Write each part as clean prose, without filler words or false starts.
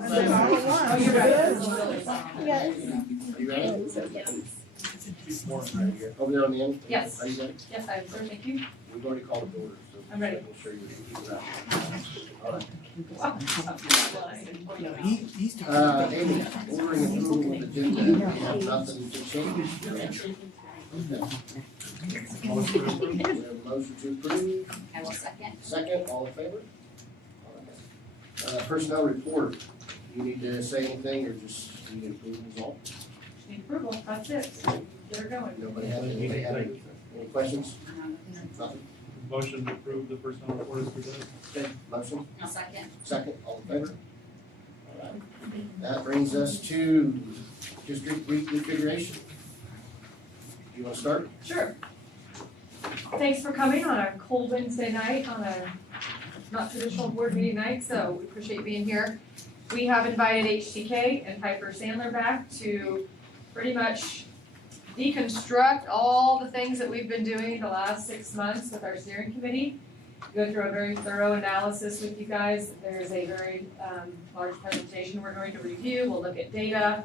Oh, you're right. Are you ready? Over there on the end? Yes. Are you ready? Yes, I'm sure, thank you. We've already called the order, so. I'm ready. We'll show you what All right. He's Amy, ordering approval of agenda, you have nothing to change? Okay. We have a motion to approve. I will second. Second, all in favor? All right. Personnel report, you need to say anything or just you need approval is all? Need approval, that's it. Get her going. Nobody have any questions? Nothing? Motion to approve the personnel report as presented. Okay, motion? I'll second. Second, all in favor? All right. That brings us to district reconfiguration. You wanna start? Sure. Thanks for coming on a cold Wednesday night, on a not traditional board meeting night, so we appreciate you being here. We have invited HTK and Piper Sandler back to pretty much deconstruct all the things that we've been doing the last 6 months with our steering committee. Go through a very thorough analysis with you guys. There's a very large presentation we're going to review. We'll look at data,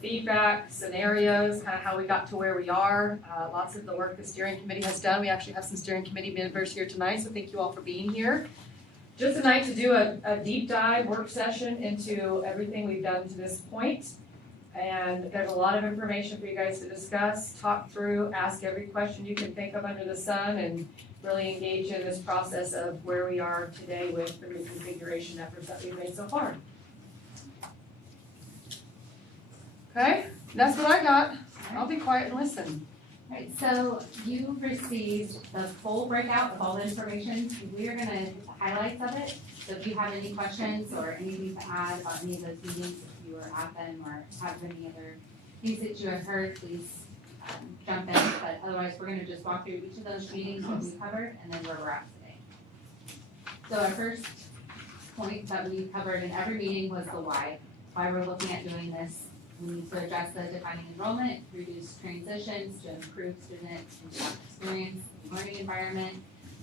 feedback, scenarios, kind of how we got to where we are. Lots of the work the steering committee has done. We actually have some steering committee members here tonight, so thank you all for being here. Just a night to do a deep dive work session into everything we've done to this point. And there's a lot of information for you guys to discuss, talk through, ask every question you can think of under the sun, and really engage in this process of where we are today with the reconfiguration efforts that we've made so far. Okay, that's what I got. I'll be quiet and listen. Right, so you received the full breakout of all the information. We're gonna hit the highlights of it. So if you have any questions or anything to add about any of those meetings, if you were at them or have any other things that you have heard, please jump in. But otherwise, we're gonna just walk through each of those meetings that we covered and then where we're at today. So our first point that we covered in every meeting was the why we're looking at doing this. We need to address the declining enrollment, reduce transitions to improve student and staff experience and learning environment,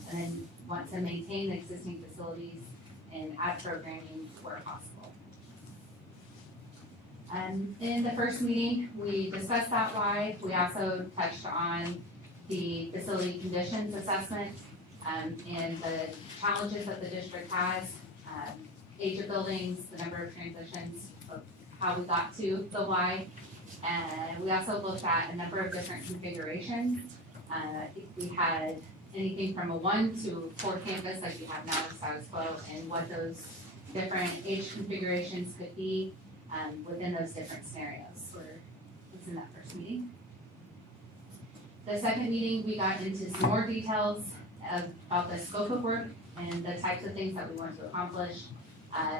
and then want to maintain the existing facilities and add programming where possible. In the first meeting, we discussed that why. We also touched on the facility conditions assessment and the challenges that the district has, age of buildings, the number of transitions, how we got to the why. And we also looked at a number of different configurations. I think we had anything from a 1 to 4 campus like we have now in status quo, and what those different age configurations could be within those different scenarios. Was in that first meeting. The second meeting, we got into some more details about the scope of work and the types of things that we want to accomplish.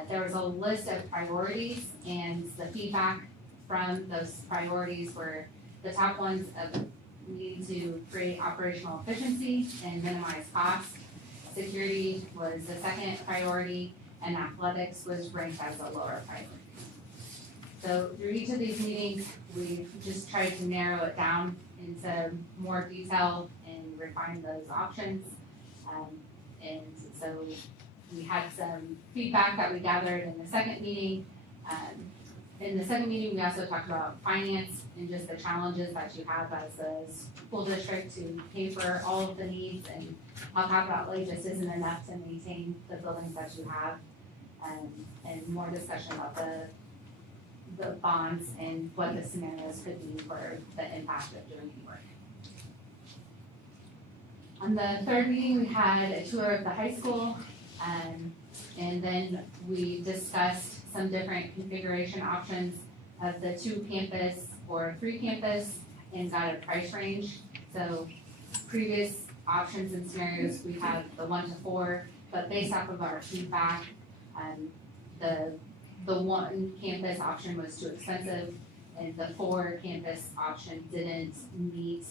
There was a list of priorities, and the feedback from those priorities were the top ones of needing to create operational efficiency and minimize costs. Security was the second priority, and athletics was ranked as a lower priority. So through each of these meetings, we just tried to narrow it down into more detail and refine those options. And so we had some feedback that we gathered in the second meeting. In the second meeting, we also talked about finance and just the challenges that you have as a school district to pay for all of the needs, and how capital outlay just isn't enough to maintain the buildings that you have. And more discussion about the bonds and what the scenarios could be for the impact of doing any work. On the third meeting, we had a tour of the high school. And then we discussed some different configuration options of the 2 campus or 3 campus and got a price range. So previous options and scenarios, we have the 1 to 4, but based off of our feedback, the 1 campus option was too expensive, and the 4 campus option didn't meet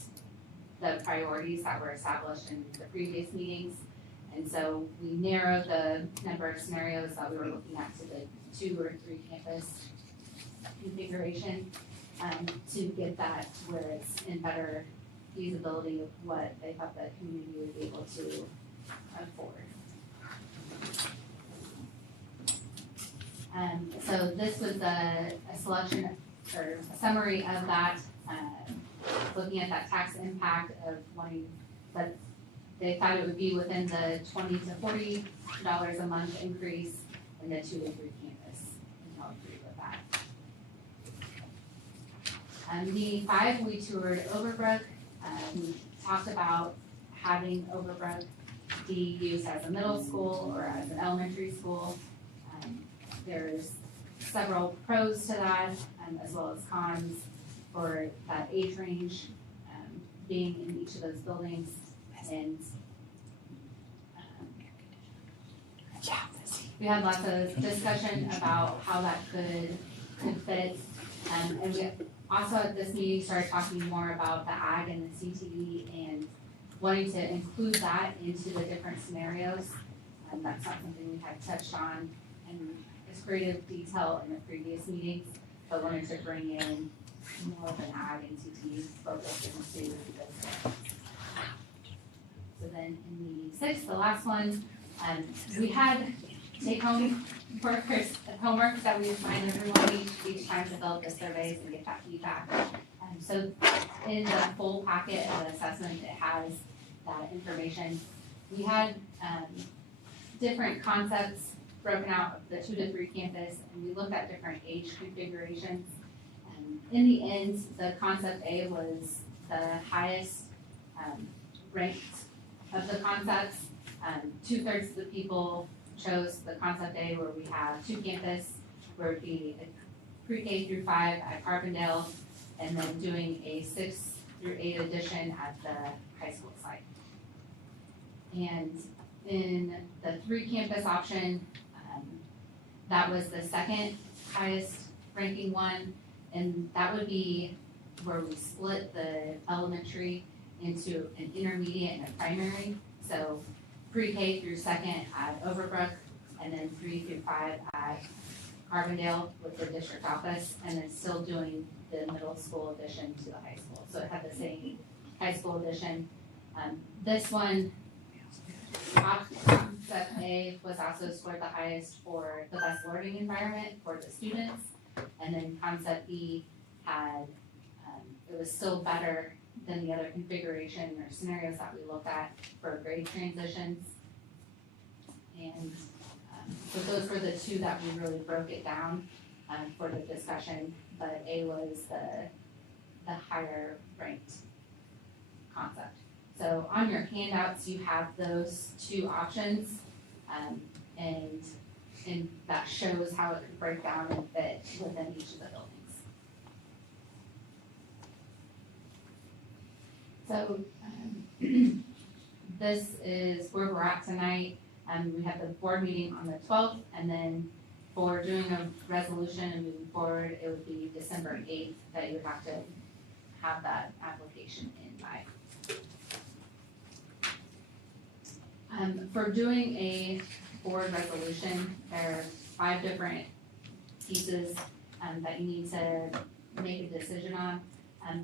the priorities that were established in the previous meetings. And so we narrowed the number of scenarios that we were looking at to the 2 or 3 campus configuration to get that where it's in better feasibility of what they thought the community would be able to afford. So this was a selection or a summary of that, looking at that tax impact of wanting, but they thought it would be within the $20 to $40 a month increase in the 2 to 3 campus, and y'all agree with that. The 5, we toured Overbrook. We talked about having Overbrook be used as a middle school or as an elementary school. There's several pros to that, as well as cons for that age range, being in each of those buildings. And we had lots of discussion about how that could fit. And we also at this meeting started talking more about the ag and the CTE and wanting to include that into the different scenarios. That's not something we had touched on in as creative detail in the previous meetings, but wanted to bring in more of an ag and CTE focus into this. So then in the 6th, the last one, we had take-home homework that we assigned everyone each time to fill out the surveys and get that feedback. So in the full packet of the assessment, it has that information. We had different concepts broken out of the 2 to 3 campus, and we looked at different age configurations. In the end, the concept A was the highest ranked of the concepts. 2/3 of the people chose the concept A, where we have 2 campus, where it would be a pre-K through 5 at Carbondale, and then doing a 6 through 8 addition at the high school site. And in the 3 campus option, that was the second highest ranking one, and that would be where we split the elementary into an intermediate and a primary. So pre-K through 2nd at Overbrook, and then 3 through 5 at Carbondale with the district office, and then still doing the middle school addition to the high school. So it had the same high school addition. This one, concept A was also scored the highest for the best learning environment for the students. And then concept B had, it was still better than the other configuration or scenarios that we looked at for grade transitions. And so those were the 2 that we really broke it down for the discussion, but A was the higher ranked concept. So on your handouts, you have those 2 options, and that shows how it could break down and fit within each of the buildings. So this is where we're at tonight. We have the board meeting on the 12th, and then for doing a resolution and moving forward, it would be December 8th that you would have to have that application in by. For doing a board resolution, there are 5 different pieces that you need to make a decision on.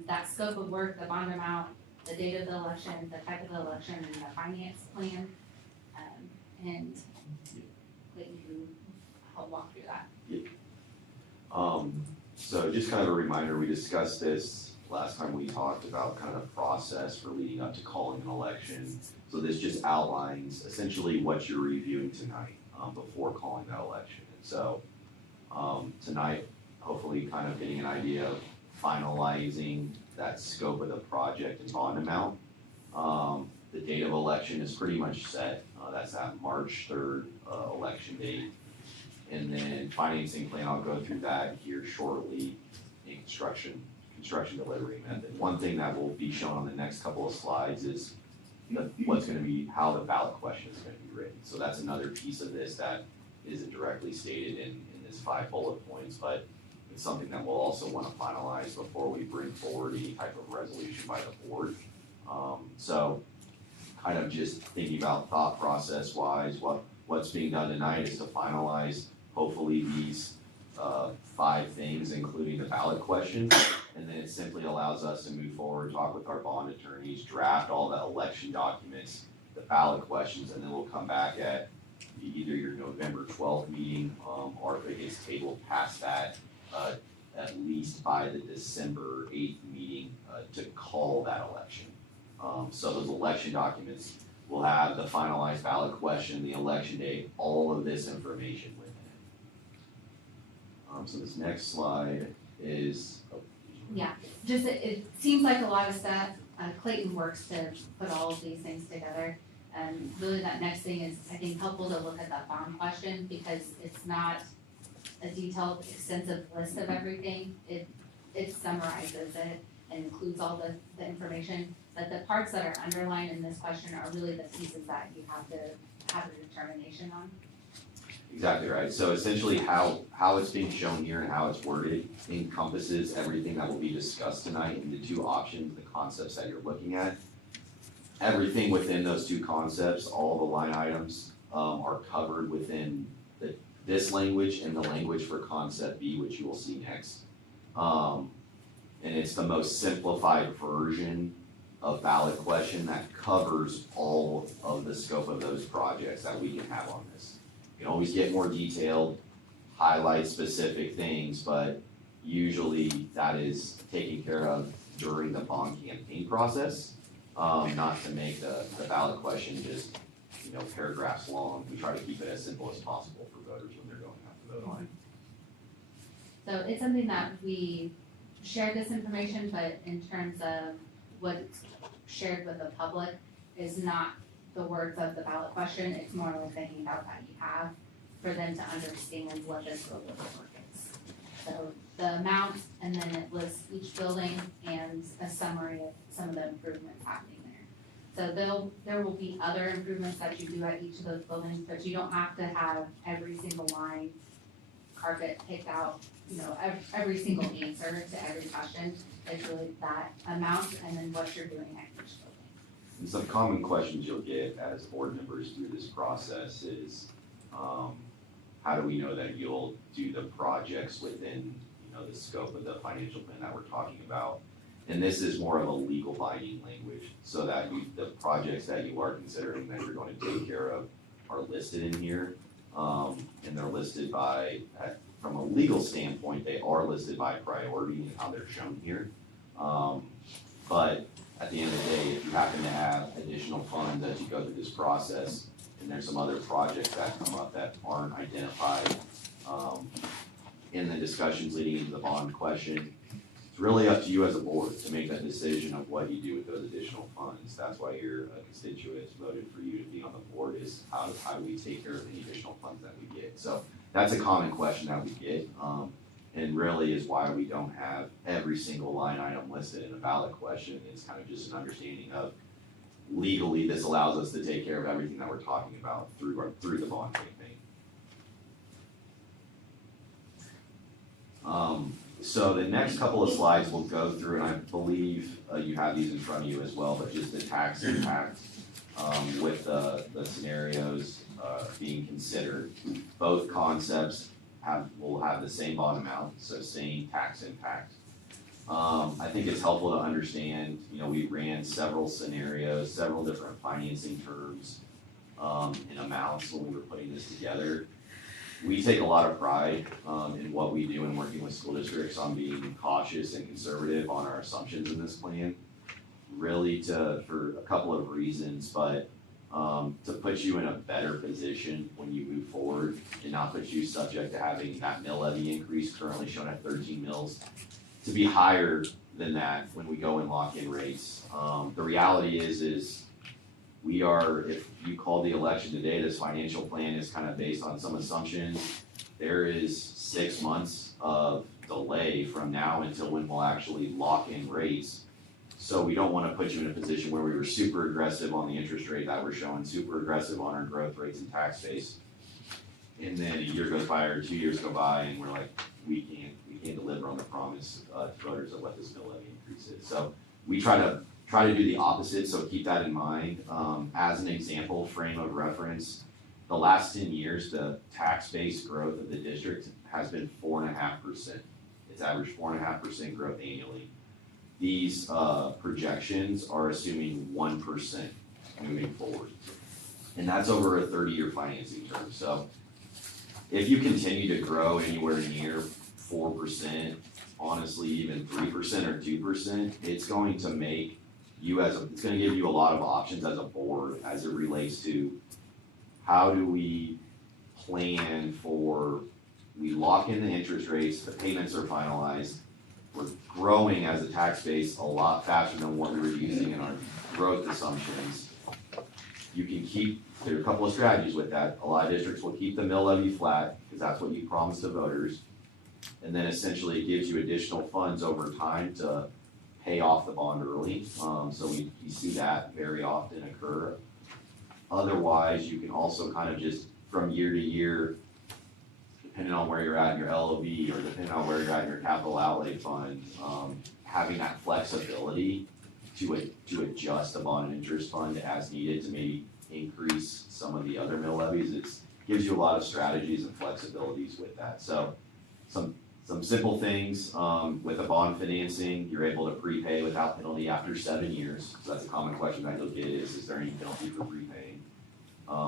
That scope of work, the bond amount, the date of the election, the type of the election, and the finance plan. And Clayton can help walk through that. So just kind of a reminder, we discussed this last time we talked about kind of the process for leading up to calling an election. So this just outlines essentially what you're reviewing tonight before calling that election. And so tonight, hopefully kind of getting an idea of finalizing that scope of the project and bond amount. The date of election is pretty much set. That's that March 3rd election date. And then financing plan, I'll go through that here shortly. In construction delivery method. One thing that will be shown on the next couple of slides is what's going to be, how the ballot question is going to be written. So that's another piece of this that isn't directly stated in this 5 bullet points, but it's something that we'll also want to finalize before we bring forward any type of resolution by the board. So kind of just thinking about thought process wise, what's being done tonight is to finalize hopefully these 5 things, including the ballot question, and then it simply allows us to move forward, talk with our bond attorneys, draft all the election documents, the ballot questions, and then we'll come back at either your November 12th meeting, ARPA gets tabled past that, at least by the December 8th meeting, to call that election. So those election documents will have the finalized ballot question, the election date, all of this information within it. So this next slide is, Yeah, just, it seems like a lot of stuff. Clayton works to put all of these things together. And really that next thing is, I think, helpful to look at that bond question, because it's not a detailed, extensive list of everything. It summarizes it and includes all the information. But the parts that are underlined in this question are really the pieces that you have to have a determination on. exactly right. So essentially how it's being shown here and how it's worded encompasses everything that will be discussed tonight in the two options, the concepts that you're looking at. Everything within those two concepts, all the line items, are covered within this language and the language for concept B, which you will see next. And it's the most simplified version of ballot question that covers all of the scope of those projects that we can have on this. You can always get more detailed, highlight specific things, but usually that is taken care of during the bond campaign process. Not to make the ballot question just, paragraphs long. We try to keep it as simple as possible for voters when they're going to have to vote on it. So it's something that we share this information, but in terms of what's shared with the public is not the words of the ballot question. It's more like thinking about that you have for them to understand what this scope of the work is. So the amount, and then it lists each building and a summary of some of the improvements happening there. So there will be other improvements that you do at each of those buildings, but you don't have to have every single line, carpet picked out, every single answer to every question. It's really that amount and then what you're doing at each building. And some common questions you'll get as board members through this process is, how do we know that you'll do the projects within, the scope of the financial plan that we're talking about? And this is more of a legal binding language, so that the projects that you are considering that you're going to take care of are listed in here. And they're listed from a legal standpoint, they are listed by priority and how they're shown here. But at the end of the day, if you happen to have additional funds as you go through this process, and there's some other projects that come up that aren't identified in the discussions leading into the bond question, it's really up to you as a board to make that decision of what you do with those additional funds. That's why your constituents voted for you to be on the board, is how do we take care of any additional funds that we get? So that's a common question that we get, and really is why we don't have every single line item listed in a ballot question. It's kind of just an understanding of legally this allows us to take care of everything that we're talking about through the bond campaign. So the next couple of slides we'll go through, and I believe you have these in front of you as well, but just the tax impact with the scenarios being considered. Both concepts will have the same bond amount, so same tax impact. I think it's helpful to understand, we ran several scenarios, several different financing terms and amounts when we were putting this together. We take a lot of pride in what we do in working with school districts on being cautious and conservative on our assumptions in this plan. Really for a couple of reasons, but to put you in a better position when you move forward and not put you subject to having that mill levy increase currently shown at 13 mills to be higher than that when we go and lock in rates. The reality is if you call the election today, this financial plan is kind of based on some assumptions. There is 6 months of delay from now until when we'll actually lock in rates. So we don't want to put you in a position where we were super aggressive on the interest rate that we're showing, super aggressive on our growth rates and tax base. And then a year goes by or 2 years go by and we're like, we can't deliver on the promise to voters of what this mill levy increase is. So we try to do the opposite, so keep that in mind. As an example, frame of reference, the last 10 years, the tax base growth of the district has been 4.5%. It's averaged 4.5% growth annually. These projections are assuming 1% moving forward. And that's over a 30-year financing term. So if you continue to grow anywhere near 4%, honestly, even 3% or 2%, it's going to make you it's gonna give you a lot of options as a board as it relates to how do we plan for, we lock in the interest rates, the payments are finalized, we're growing as a tax base a lot faster than what we were using in our growth assumptions. You can keep, there are a couple of strategies with that. A lot of districts will keep the mill levy flat, because that's what you promised to voters. And then essentially it gives you additional funds over time to pay off the bond early. So we see that very often occur. Otherwise, you can also kind of just from year to year, depending on where you're at in your LOB or depending on where you're at in your capital outlay fund, having that flexibility to adjust the bond and interest fund as needed to maybe increase some of the other mill levies. It gives you a lot of strategies and flexibilities with that. So some simple things, with a bond financing, you're able to prepay without penalty after 7 years. So that's a common question I look at is there any penalty for prepaying?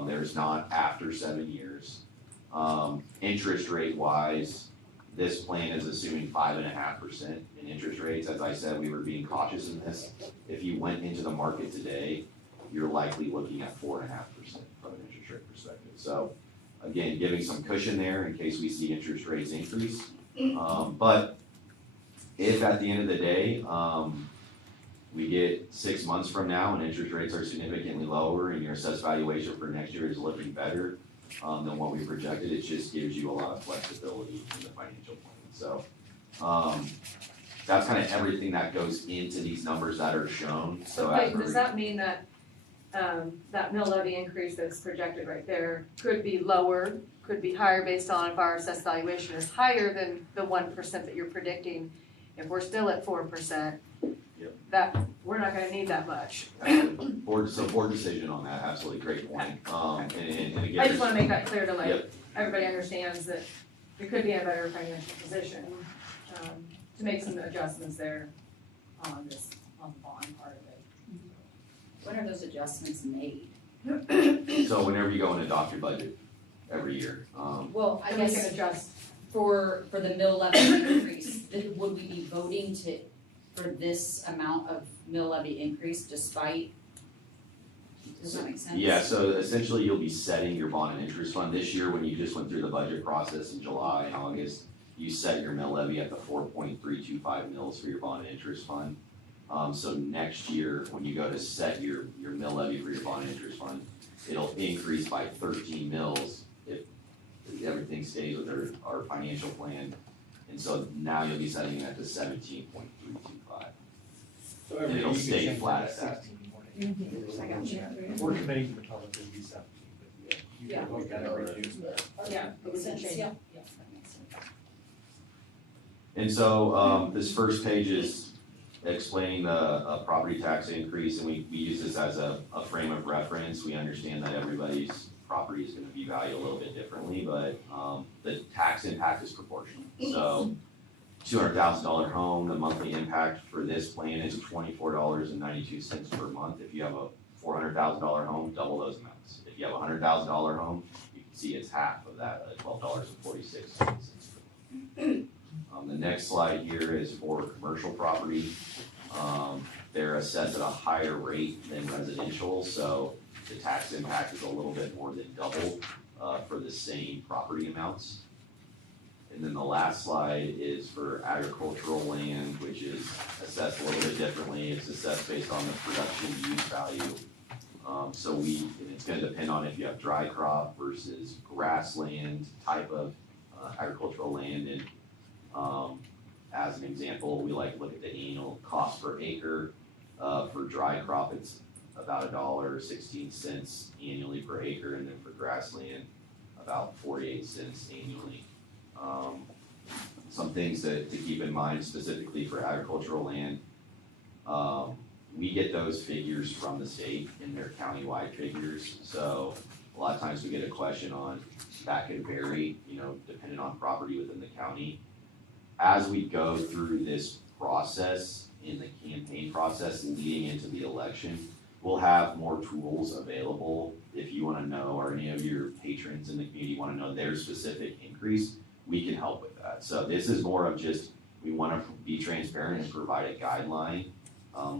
There's not after 7 years. Interest rate wise, this plan is assuming 5.5% in interest rates. As I said, we were being cautious in this. If you went into the market today, you're likely looking at 4.5% from an interest rate perspective. So again, giving some cushion there in case we see interest rates increase. But if at the end of the day, we get 6 months from now and interest rates are significantly lower and your assessed valuation for next year is looking better than what we projected, it just gives you a lot of flexibility in the financial plan. So that's kind of everything that goes into these numbers that are shown. So Wait, does that mean that that mill levy increase that's projected right there could be lower, could be higher based on if our assessed valuation is higher than the 1% that you're predicting? If we're still at 4%, Yep. that we're not gonna need that much. Board decision on that, absolutely, great point. And again, I just wanna make that clear to like, Yep. everybody understands that we could be in a better financial position, to make some adjustments there on the bond part of it. When are those adjustments made? So whenever you go and adopt your budget every year, Well, I And we can guess adjust, for the mill levy increase, would we be voting for this amount of mill levy increase despite, does that make sense? yeah, so essentially you'll be setting your bond and interest fund. This year, when you just went through the budget process in July and August, you set your mill levy at the 4.325 mils for your bond and interest fund. So next year, when you go to set your mill levy for your bond and interest fund, it'll increase by 13 mils if everything stays with our financial plan. And so now you'll be setting it at the 17.325. So And it'll stay flat at that. I got you. Board committee would probably be 17, but you Yeah. can look at it review. Yeah, but we can change it. Yeah, that makes sense. And so, this first page is explaining the property tax increase, and we use this as a frame of reference. We understand that everybody's property is gonna be valued a little bit differently, but, the tax impact is proportional. So, $200,000 home, the monthly impact for this plan is $24.92 per month. If you have a $400,000 home, double those amounts. If you have a $100,000 home, you can see it's half of that, $12.46 per month. The next slide here is for commercial property. They're assessed at a higher rate than residential, so the tax impact is a little bit more than double for the same property amounts. And then the last slide is for agricultural land, which is assessed a little bit differently. It's assessed based on the production use value. And it's gonna depend on if you have dry crop versus grassland type of agricultural land. And as an example, we like to look at the annual cost per acre. For dry crop, it's about $1.16 annually per acre, and then for grassland, about 48 cents annually. Some things to keep in mind specifically for agricultural land, we get those figures from the state in their countywide figures. So a lot of times we get a question on, that can vary, depending on property within the county. As we go through this process, in the campaign process leading into the election, we'll have more tools available if you wanna know, or any of your patrons in the community wanna know their specific increase, we can help with that. So this is more of just, we wanna be transparent and provide a guideline,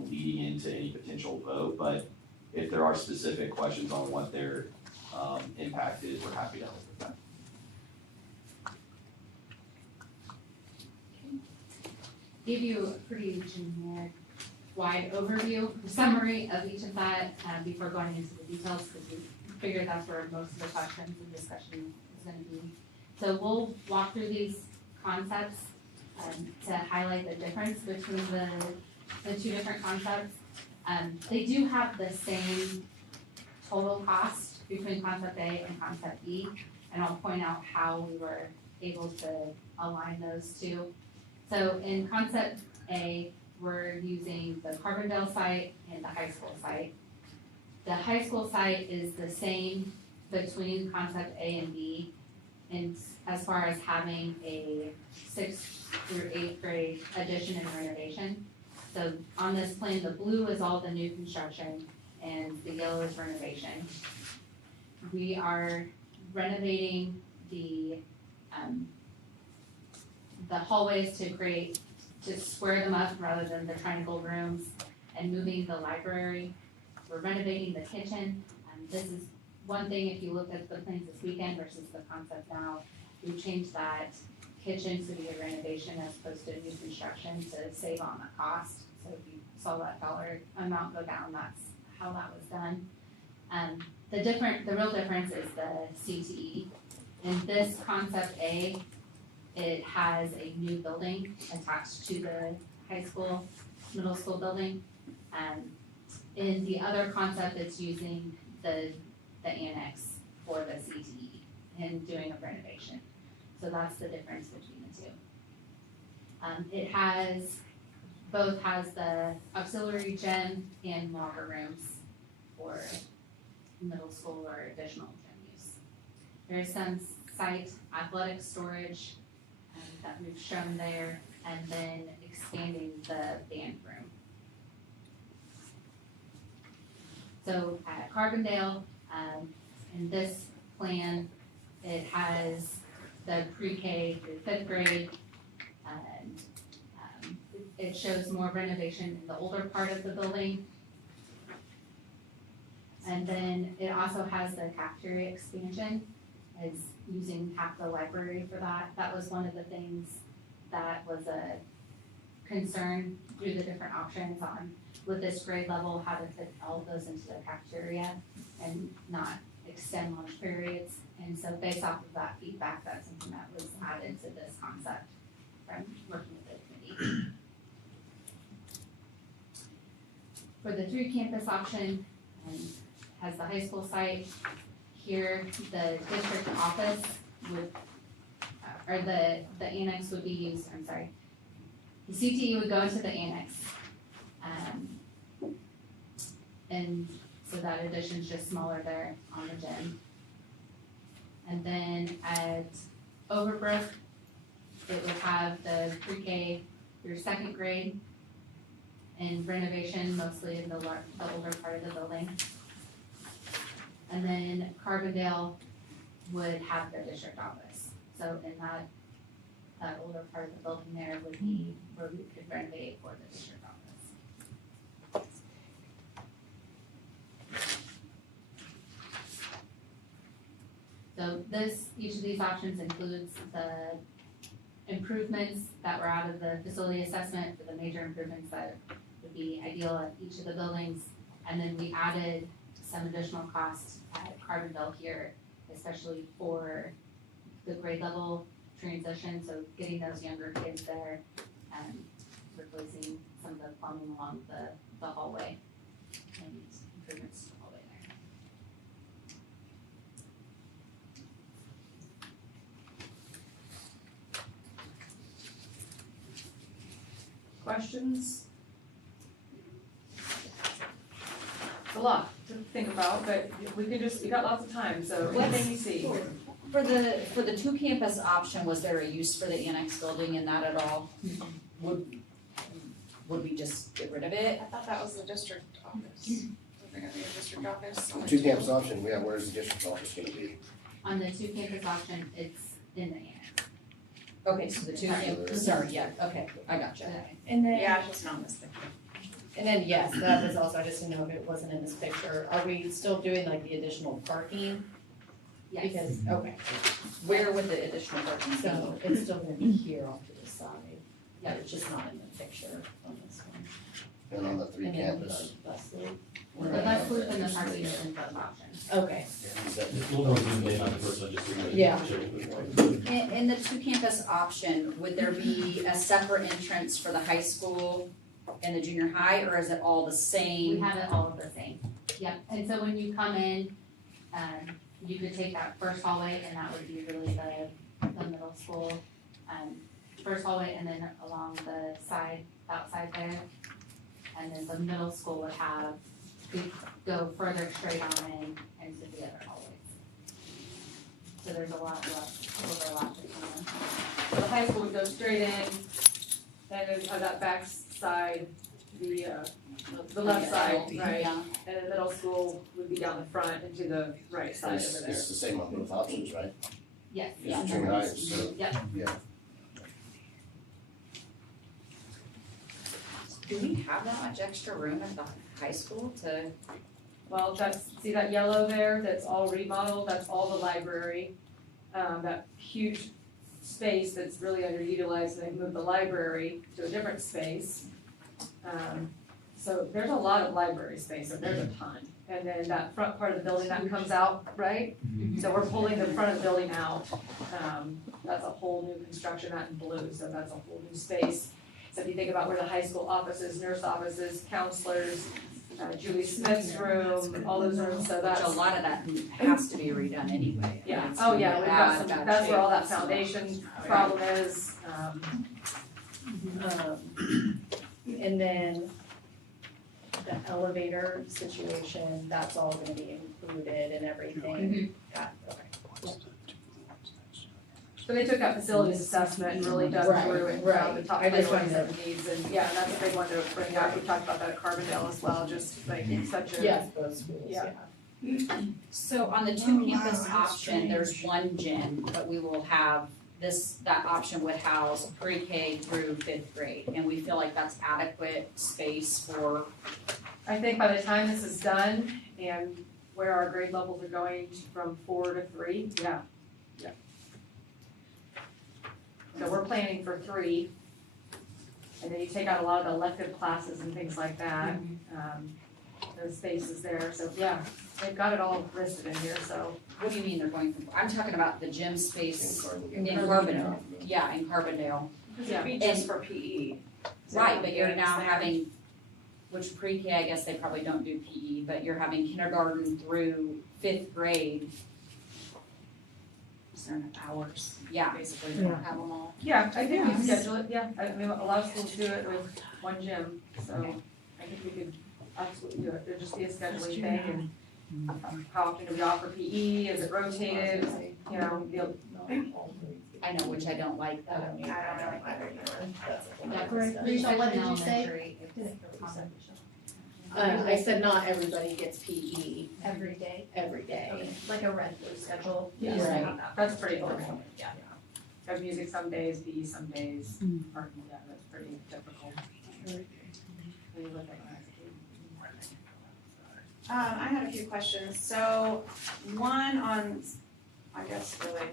leading into any potential vote, but if there are specific questions on what their, impact is, we're happy to help with that. Give you a pretty generic, wide overview, summary of each of that, before going into the details, because we figured that's where most of the questions and discussion is gonna be. So we'll walk through these concepts, to highlight the difference between the two different concepts. They do have the same total cost between concept A and concept B, and I'll point out how we were able to align those two. So in concept A, we're using the Carbondale site and the high school site. The high school site is the same between concept A and B, and as far as having a 6th through 8th grade addition and renovation. So on this plan, the blue is all the new construction and the yellow is renovation. We are renovating the hallways to square them up rather than the triangle rooms, and moving the library. We're renovating the kitchen. This is one thing, if you look at the plans this weekend versus the concept now, we've changed that kitchen to be a renovation as opposed to new construction to save on the cost. So if you saw that dollar amount go down, that's how that was done. The real difference is the CTE. In this concept A, it has a new building attached to the high school, middle school building. In the other concept, it's using the annex for the CTE and doing a renovation. So that's the difference between the two. It both has the auxiliary gym and locker rooms for middle school or additional gym use. There's some site athletic storage that we've shown there, and then expanding the band room. So at Carbondale, in this plan, it has the pre-K through 5th grade, and it shows more renovation in the older part of the building. And then it also has the cafeteria expansion, is using half the library for that. That was one of the things that was a concern through the different options on, with this grade level, how to fit all of those into the cafeteria and not extend lunch periods. And so based off of that feedback, that's something that was added to this concept from working with the committee. For the 3 campus option, has the high school site. Here, the district office would, or the annex would be used, I'm sorry. The CTE would go into the annex. And so that addition's just smaller there on the gym. And then at Overbrook, it would have the pre-K through 2nd grade and renovation mostly in the older part of the building. And then Carbondale would have the district office. So in that older part of the building there would be where we could renovate for the district office. So each of these options includes the improvements that were out of the facility assessment for the major improvements that would be ideal at each of the buildings. And then we added some additional costs at Carbondale here, especially for the grade level transition, so getting those younger kids there and replacing some of the plumbing along the hallway and improvements to the hallway there. Questions? A lot to think about, but we got lots of time, so anything you see. For the 2 campus option, was there a use for the annex building in that at all? Would we just get rid of it? I thought that was the district office. They're gonna be a district office. on the Two campus option, yeah, where's the district office gonna be? On the two campus option, it's in the annex. Okay, so the two, sorry, yeah, okay, I gotcha. And then, Yeah, it's just not in this picture. and then, yes, that was also, I just didn't know if it wasn't in this picture. Are we still doing like the additional parking? Yes. Because, okay, Where would the additional parking be? so it's still gonna be here off to the side. Yeah, it's just not in the picture on this one. And on the three And then campus? the bus loop. The bus loop and the parking is in both options. Okay, Is that yeah. In the two campus option, would there be a separate entrance for the high school and the junior high, or is it all the We same? have it all the same. Yep, and so when you come in, you could take that first hallway and that would be really the middle school. First hallway and then along the side, outside there. And then the middle school would have, we go further straight on in into the other hallways. So there's a lot less overlap between them. So the high school would go straight in, then it would have that back side, the left side, right? Yeah. And the middle school would be down the front into the right side It's, over there. it's the same on both options, right? Yes. It's the junior high, so, Yep. yeah. Do we have that much extra room at the high school to? Well, see that yellow there, that's all remodeled, that's all the library. That huge space that's really underutilized, and they moved the library to a different space. So there's a lot of library space, so there's a ton. And then that front part of the building, that comes out, right? So we're pulling the front of the building out. That's a whole new construction, that in blue, so that's a whole new space. So if you think about where the high school offices, nurse offices, counselors, Julie Smith's room, all those rooms, so Which that's. a lot of that has to be redone anyway. Yeah, It's oh yeah, in we've got some, bad that's where all that shape, so- foundation problem is. And then the elevator situation, that's all gonna be included and everything. Got, okay. So they took that facilities assessment and really dug Right, through and found the right. top I just priorities wanted and needs, and yeah, that's a big one to bring up. We talked about that at Carbondale as well, just like such a. Yes, both schools, Yeah. yeah. So on the two campus option, there's one gym, but we will have that option would house pre-K through fifth grade, and we feel like that's adequate space for, I think by the time this is done and where our grade levels are going from 4 to 3, yeah. So we're planning for 3. And then you take out a lot of the elective classes and things like that. Those spaces there, so yeah, they've got it all listed in here, so. what do you mean they're going from, I'm talking about the gym space in Carbondale. Carbondale, yeah, in Carbondale. Yeah. It'd be just for PE. Right, but you're Yeah, now there. having, which pre-K, I guess they probably don't do PE, but you're having kindergarten through fifth grade. Is there enough hours? Yeah, Basically, to have them all. Yeah, I think we can schedule it, yeah, I mean, a lot of schools do it with one gym, so I think we could absolutely do it, there'd just be a scheduling thing and how often do we offer PE, is it rotated, you know, I know, which I don't like I though. don't need, I don't either, that's a whole Yeah, other for discussion. research what and did you say? elementary, it's I said not everybody gets PE Every day, every day. like a red blue schedule. Yeah. We used to Right. have that. that's pretty normal. Okay. Yeah. Have music some days, PE some days, parking, yeah, that's pretty typical. When you look at that. I had a few questions. So one on, I guess really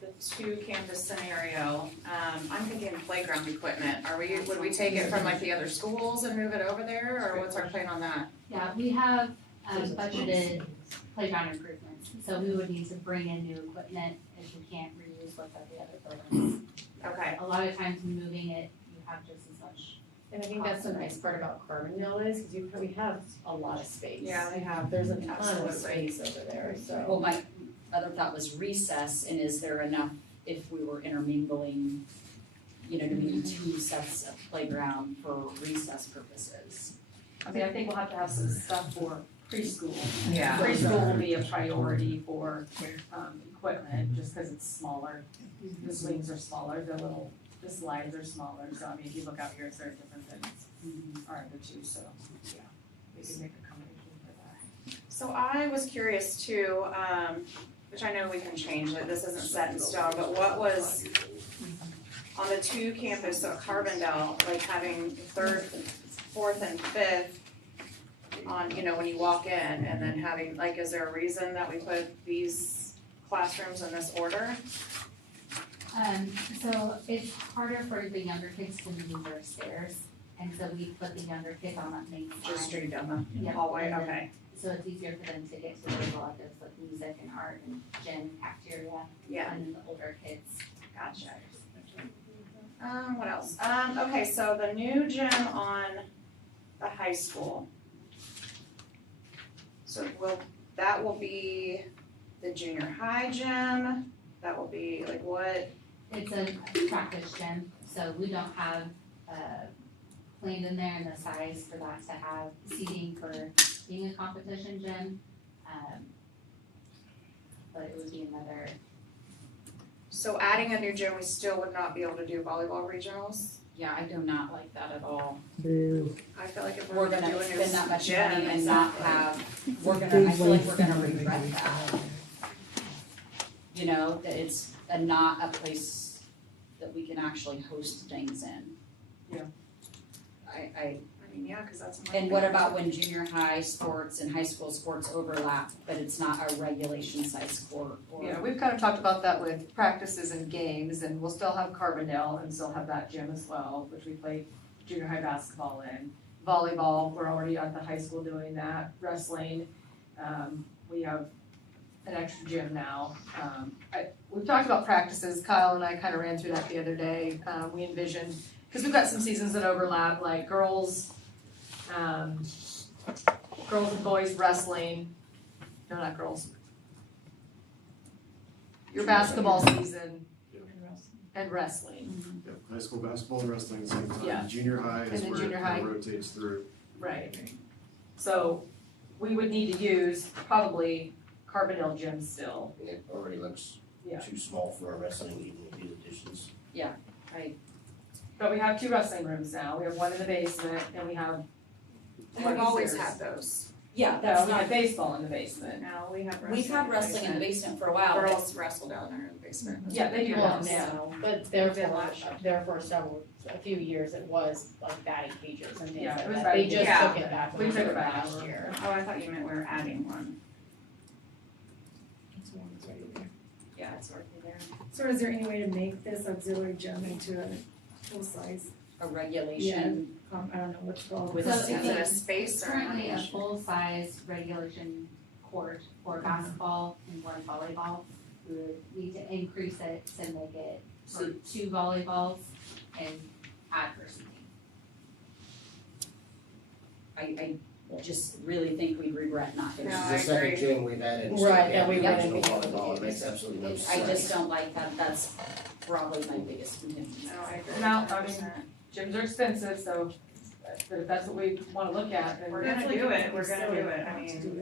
the two campus scenario. I'm thinking playground equipment. Would we take it from like the other schools and move it over there, or what's our plan on that? Yeah, we have budgeted playground improvements, so we would need to bring in new equipment if we can't reuse what's at the other buildings. Okay. A lot of times moving it, you have just as much. And I think that's the nice part about Carbondale is, cause we have a lot of space. Yeah, we have. There's a ton of Absolutely. space over there, so. Well, my other thought was recess, and is there enough if we were intermingling, you know, do we need 2 sets of playground for recess purposes? I mean, I think we'll have to have some stuff for preschool. Yeah. Preschool will be a priority for, equipment, just because it's smaller. The swings are smaller, the slides are smaller, so I mean, if you look out here, it's very different than are the two, so, yeah. We can make a So I was curious too, which I know we can change it, this isn't set in stone, but what was on the two campus, so at Carbondale, like having third, fourth and fifth on, you know, when you walk in, and then having, like, is there a reason that we put these classrooms in this order? So it's harder for the younger kids to move their stairs, and so we put the younger kids on that main line. Just straight down the Yep, hallway, and then- okay, So it's easier for them to get to those electives like music and art and gym, cafeteria, yeah, and then the older kids. gotcha. What else? Okay, so the new gym on the high school. So that will be the junior high gym, that will be like what? It's a practice gym, so we don't have, planned in there in the size for that to have seating for being a competition gym. But it would be another, So adding a new gym, we still would not be able to do volleyball regionals? Yeah, I do not like that at all. I feel like if We're we're gonna gonna do a new spend that much gym, money and it's not have, I feel like we're gonna regret that. You know, that it's not a place that we can actually host things in. Yeah. I mean, yeah, cause that's. And what about when junior high sports and high school sports overlap, but it's not a regulation size sport or? Yeah, we've kind of talked about that with practices and games, and we'll still have Carbondale and still have that gym as well, which we play junior high basketball in. Volleyball, we're already at the high school doing that. Wrestling, we have an extra gym now. We've talked about practices, Kyle and I kind of ran through that the other day. We envisioned, because we've got some seasons that overlap, like girls and boys wrestling, no, not girls. Your basketball season and wrestling, Yep, high school basketball and wrestling at the same time. Yeah. Junior high And is then where it junior kind high. of rotates through. right? So we would need to use probably Carbondale gym still, And it already looks Yeah. too small for a wrestling, even with these additions. but we have 2 wrestling rooms now. We have one in the basement and we have one We've always upstairs. had those. Yeah, No, that's we not, have baseball in the basement. No, we have wrestling. we've had wrestling in the basement for a while, but Girls wrestle down there in the basement. Yeah, they do Well, now, yeah. now, but Did last year. for a few years, it was like batting cages and things Yeah, like it was that. batting They just cages. took it back. We took it back. last year. Oh, I thought you meant we were adding one. Yeah, it's already there. So is there any way to make this auxiliary gym into a full size, a regulation, I don't know what's called? With So a Is it's it a- a space or? currently a an full-size regulation court for basketball and 1 volleyball. We would need to increase it to make it So- 2 volleyballs and add for seating. I just really think we'd regret not doing No, it. I This is the second agree. gym we've added. Right, that we National wouldn't be able to volleyball, it do. makes absolutely no sense. I just don't like that, that's probably my biggest contingency. No, I agree. No, I mean, 100%. Gyms are expensive, so, but if that's what we wanna look at, then We're gonna do it, we're gonna do it, I mean,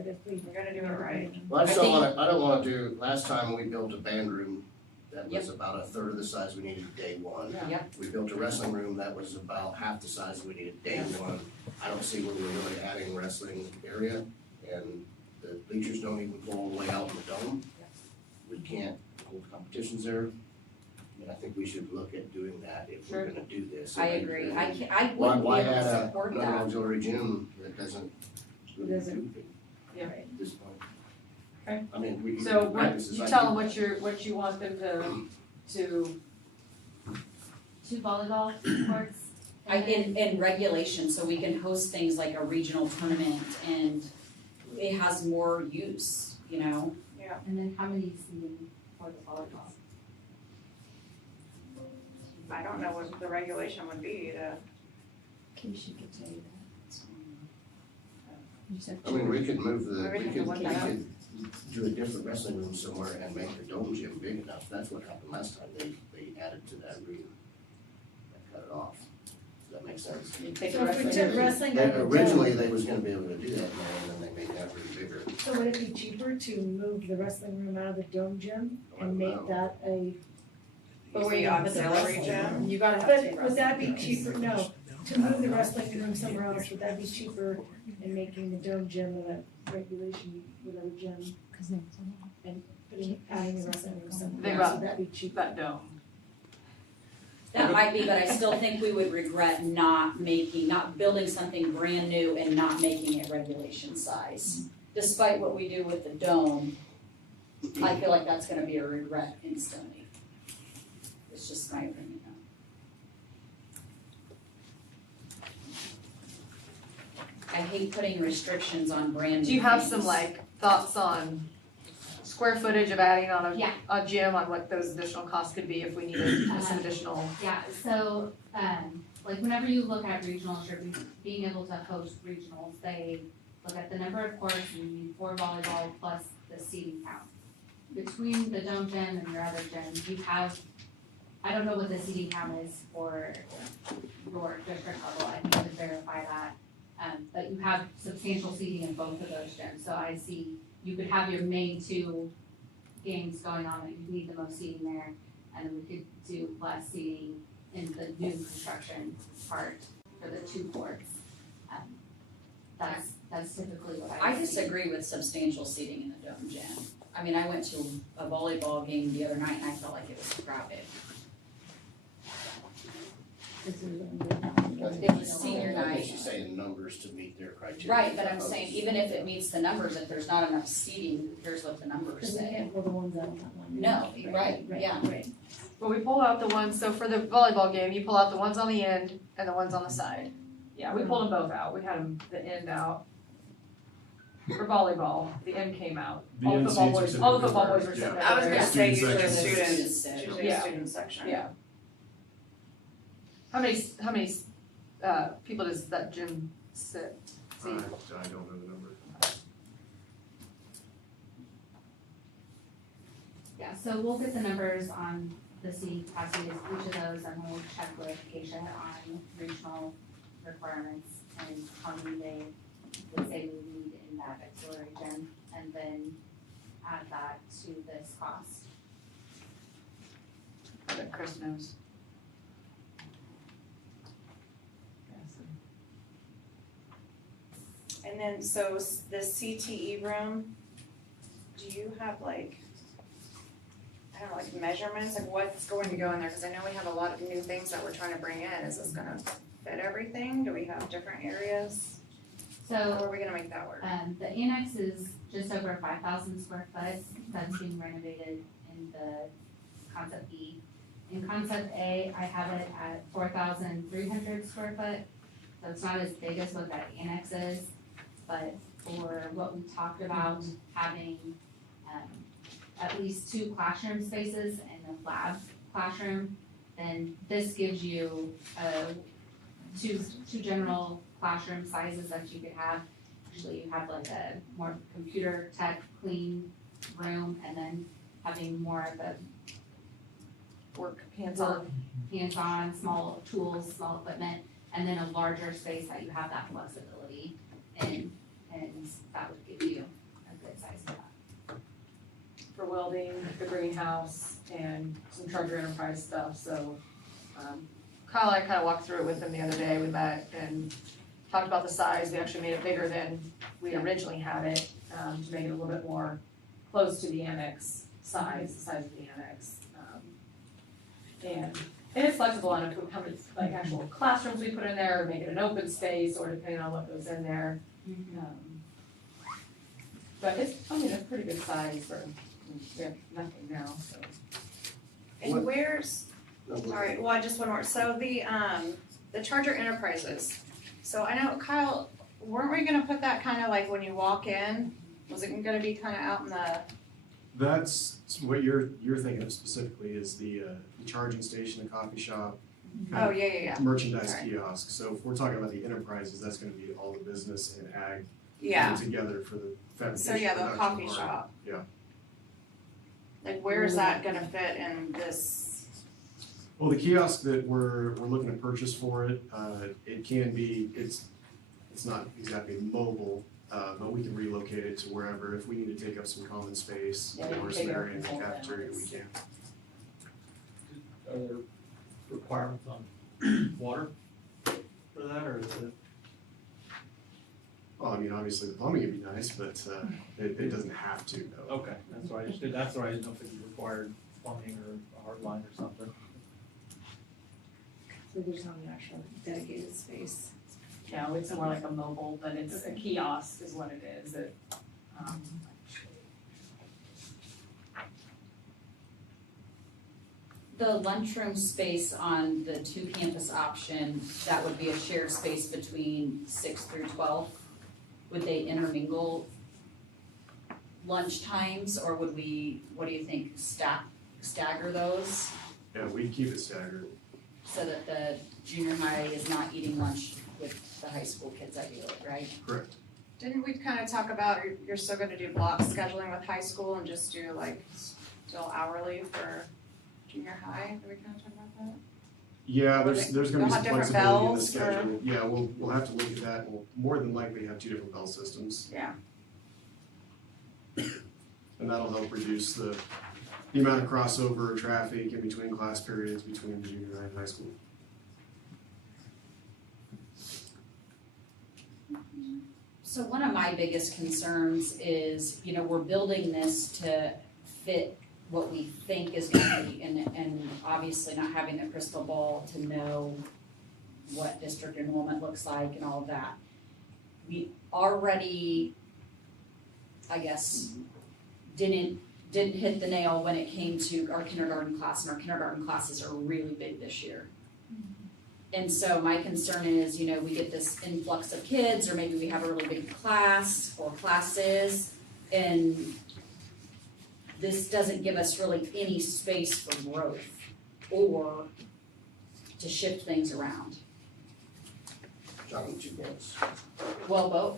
we're gonna do it right. Well, I just I don't think- wanna, I don't wanna do, last time we built a band room that was about a third of the size we needed day one. Yep. We built a wrestling room that was about half the size we needed day one. I don't see where we're really adding wrestling area, and the bleachers don't even go all the way out in the dome. We can't hold competitions there, and I think we should look at doing that if we're gonna do this. I agree, I Why, wouldn't be why able add to support another that. auxiliary gym that doesn't really do it Yeah. at this point? Okay. I mean, we can So what, practice you as I tell them do. what you want them to 2 volleyball courts. In regulation, so we can host things like a regional tournament and it has more use, you know? And then how many seating for the volleyball? I don't know what the regulation would be to. Keisha could tell you that. I mean, we could move the, Maybe we we can could, look we that up. could do a different wrestling room somewhere and make the dome gym big enough. That's what happened last time. They added to that room. They cut it off. Does that make sense? you take the So if we wrestling. took wrestling They- out of the Originally, gym, they was gonna be able to do that, and then they made that room bigger. so would it be cheaper to move the wrestling room out of the dome gym I and don't make know. that a? But we auxiliary gym? You gotta have 2 But would that be wrestling cheaper, no, to move the wrestling room somewhere else, would that be cheaper in making the dome gym of a regulation, whatever gym, and adding a wrestling room They somewhere, run. so that'd be cheaper. That dome. That might be, but I still think we would regret not building something brand new and not making it regulation size. Despite what we do with the dome, I feel like that's gonna be a regret instantly. It's just my opinion. I hate putting restrictions on brand new Do you have some things. like thoughts on square footage of adding on Yeah. a gym, on what those additional costs could be if we needed some additional? Yeah, so, like whenever you look at regionals, you're being able to host regionals, they look at the number of courts and you need 4 volleyball plus the seating count. Between the dome gym and your other gyms, you have, I don't know what the seating count is for your district level, I need to verify that. But you have substantial seating in both of those gyms, so I see, you could have your main 2 games going on, that you need the most seating there, and then we could do less seating in the new construction part for the 2 courts. That's typically what I I see. disagree with substantial seating in the dome gym. I mean, I went to a volleyball game the other night and I felt like it was crowded. It was senior night. She's saying numbers to meet their criteria. Right, but I'm saying, even if it meets the numbers, if there's not enough seating, here's what the numbers Because we say. can't pull the ones out on that one. No, right, yeah. Right. Well, we pull out the ones, so for the volleyball game, you pull out the ones on the end and the ones on the side. Yeah, we pulled them both out, we had them, the end out. For volleyball, the end came out. The All the end football seats are boys, all the football boys were typically sitting there, I was there. gonna say Student usually section. students, usually Yeah. a student section. Yeah. How many people does that gym sit? I don't know the number. Yeah, so we'll get the numbers on the seating capacity of each of those, and we'll check with Acacia on regional requirements and how many they would say we need in that auxiliary gym, and then add that to this cost. I bet Chris knows. And then, so the CTE room, do you have like, I don't know, like measurements, like what's going to go in there? Cause I know we have a lot of new things that we're trying to bring in. Is this gonna fit everything? Do we have different areas? How So, are we gonna make that work? the annex is just over 5,000 square foot, that's being renovated in the concept B. In concept A, I have it at 4,300 square foot, so it's not as big as what that annex is, but for what we talked about, having, at least 2 classroom spaces and a lab classroom, then this gives you, two general classroom sizes that you could have. Usually you have like a more computer tech clean room, and then having more of a Work hands-on. hands-on, small tools, small equipment, and then a larger space that you have that flexibility in, and that would give you a good size for that. For welding, the greenhouse, and some Charger Enterprise stuff, so, Kyle and I kinda walked through it with him the other day, we met and talked about the size, we actually made it bigger than we originally had it, to make it a little bit more close to the annex size, the size of the annex. And it's flexible on how many, like, actual classrooms we put in there, or make it an open space, or depending on what goes in there. But it's, I mean, it's pretty good size for, we have nothing now, so. And where's, No, we're- alright, well, just one more. So the Charger Enterprises. So I know Kyle, weren't we gonna put that kinda like when you walk in? Was it gonna be kinda out in the, That's what you're thinking of specifically is the charging station, the coffee shop, oh, yeah. merchandise Alright. kiosk. So if we're talking about the enterprises, that's gonna be all the business and ag Yeah, put together for the fabrication so yeah, the production coffee part. shop. Yeah. Like where is that gonna fit in this? Well, the kiosk that we're looking to purchase for it, it can be, it's not exactly mobile, but we can relocate it to wherever. If we need to take up some common space Yeah, we can or take some it up area in the and fold cafeteria, down. we can. Are there requirements on water for that, or is it? Well, I mean, obviously the plumbing would be nice, but, it doesn't have to, though. Okay, that's why I just did, that's why I didn't know if it required plumbing or a hard line or something. So there's not an actual dedicated space. No, it's more like a mobile, but it's a kiosk is what it is, The lunchroom space on the two campus option, that would be a shared space between 6 through 12. Would they intermingle lunch times, or would we, what do you think, stagger those? Yeah, we'd keep it staggered. So that the junior high is not eating lunch with the high school kids ideally, right? Correct. Didn't we kind of talk about, you're still gonna do block scheduling with high school and just do like still hourly for junior high? Did we kind of talk about that? Yeah, Will there's gonna be they'll some have different flexibility in the bells, or- schedule. Yeah, we'll have to look at that. We'll more than likely have 2 different bell systems. Yeah. And that'll help reduce the amount of crossover traffic in between class periods between junior high and high school. So one of my biggest concerns is, you know, we're building this to fit what we think is gonna be, and obviously not having a crystal ball to know what district enrollment looks like and all of that. We already, I guess, didn't hit the nail when it came to our kindergarten class, and our kindergarten classes are really big this year. And so my concern is, you know, we get this influx of kids, or maybe we have a really big class or classes, and this doesn't give us really any space for growth or to shift things around. John, 2 minutes. Well, both,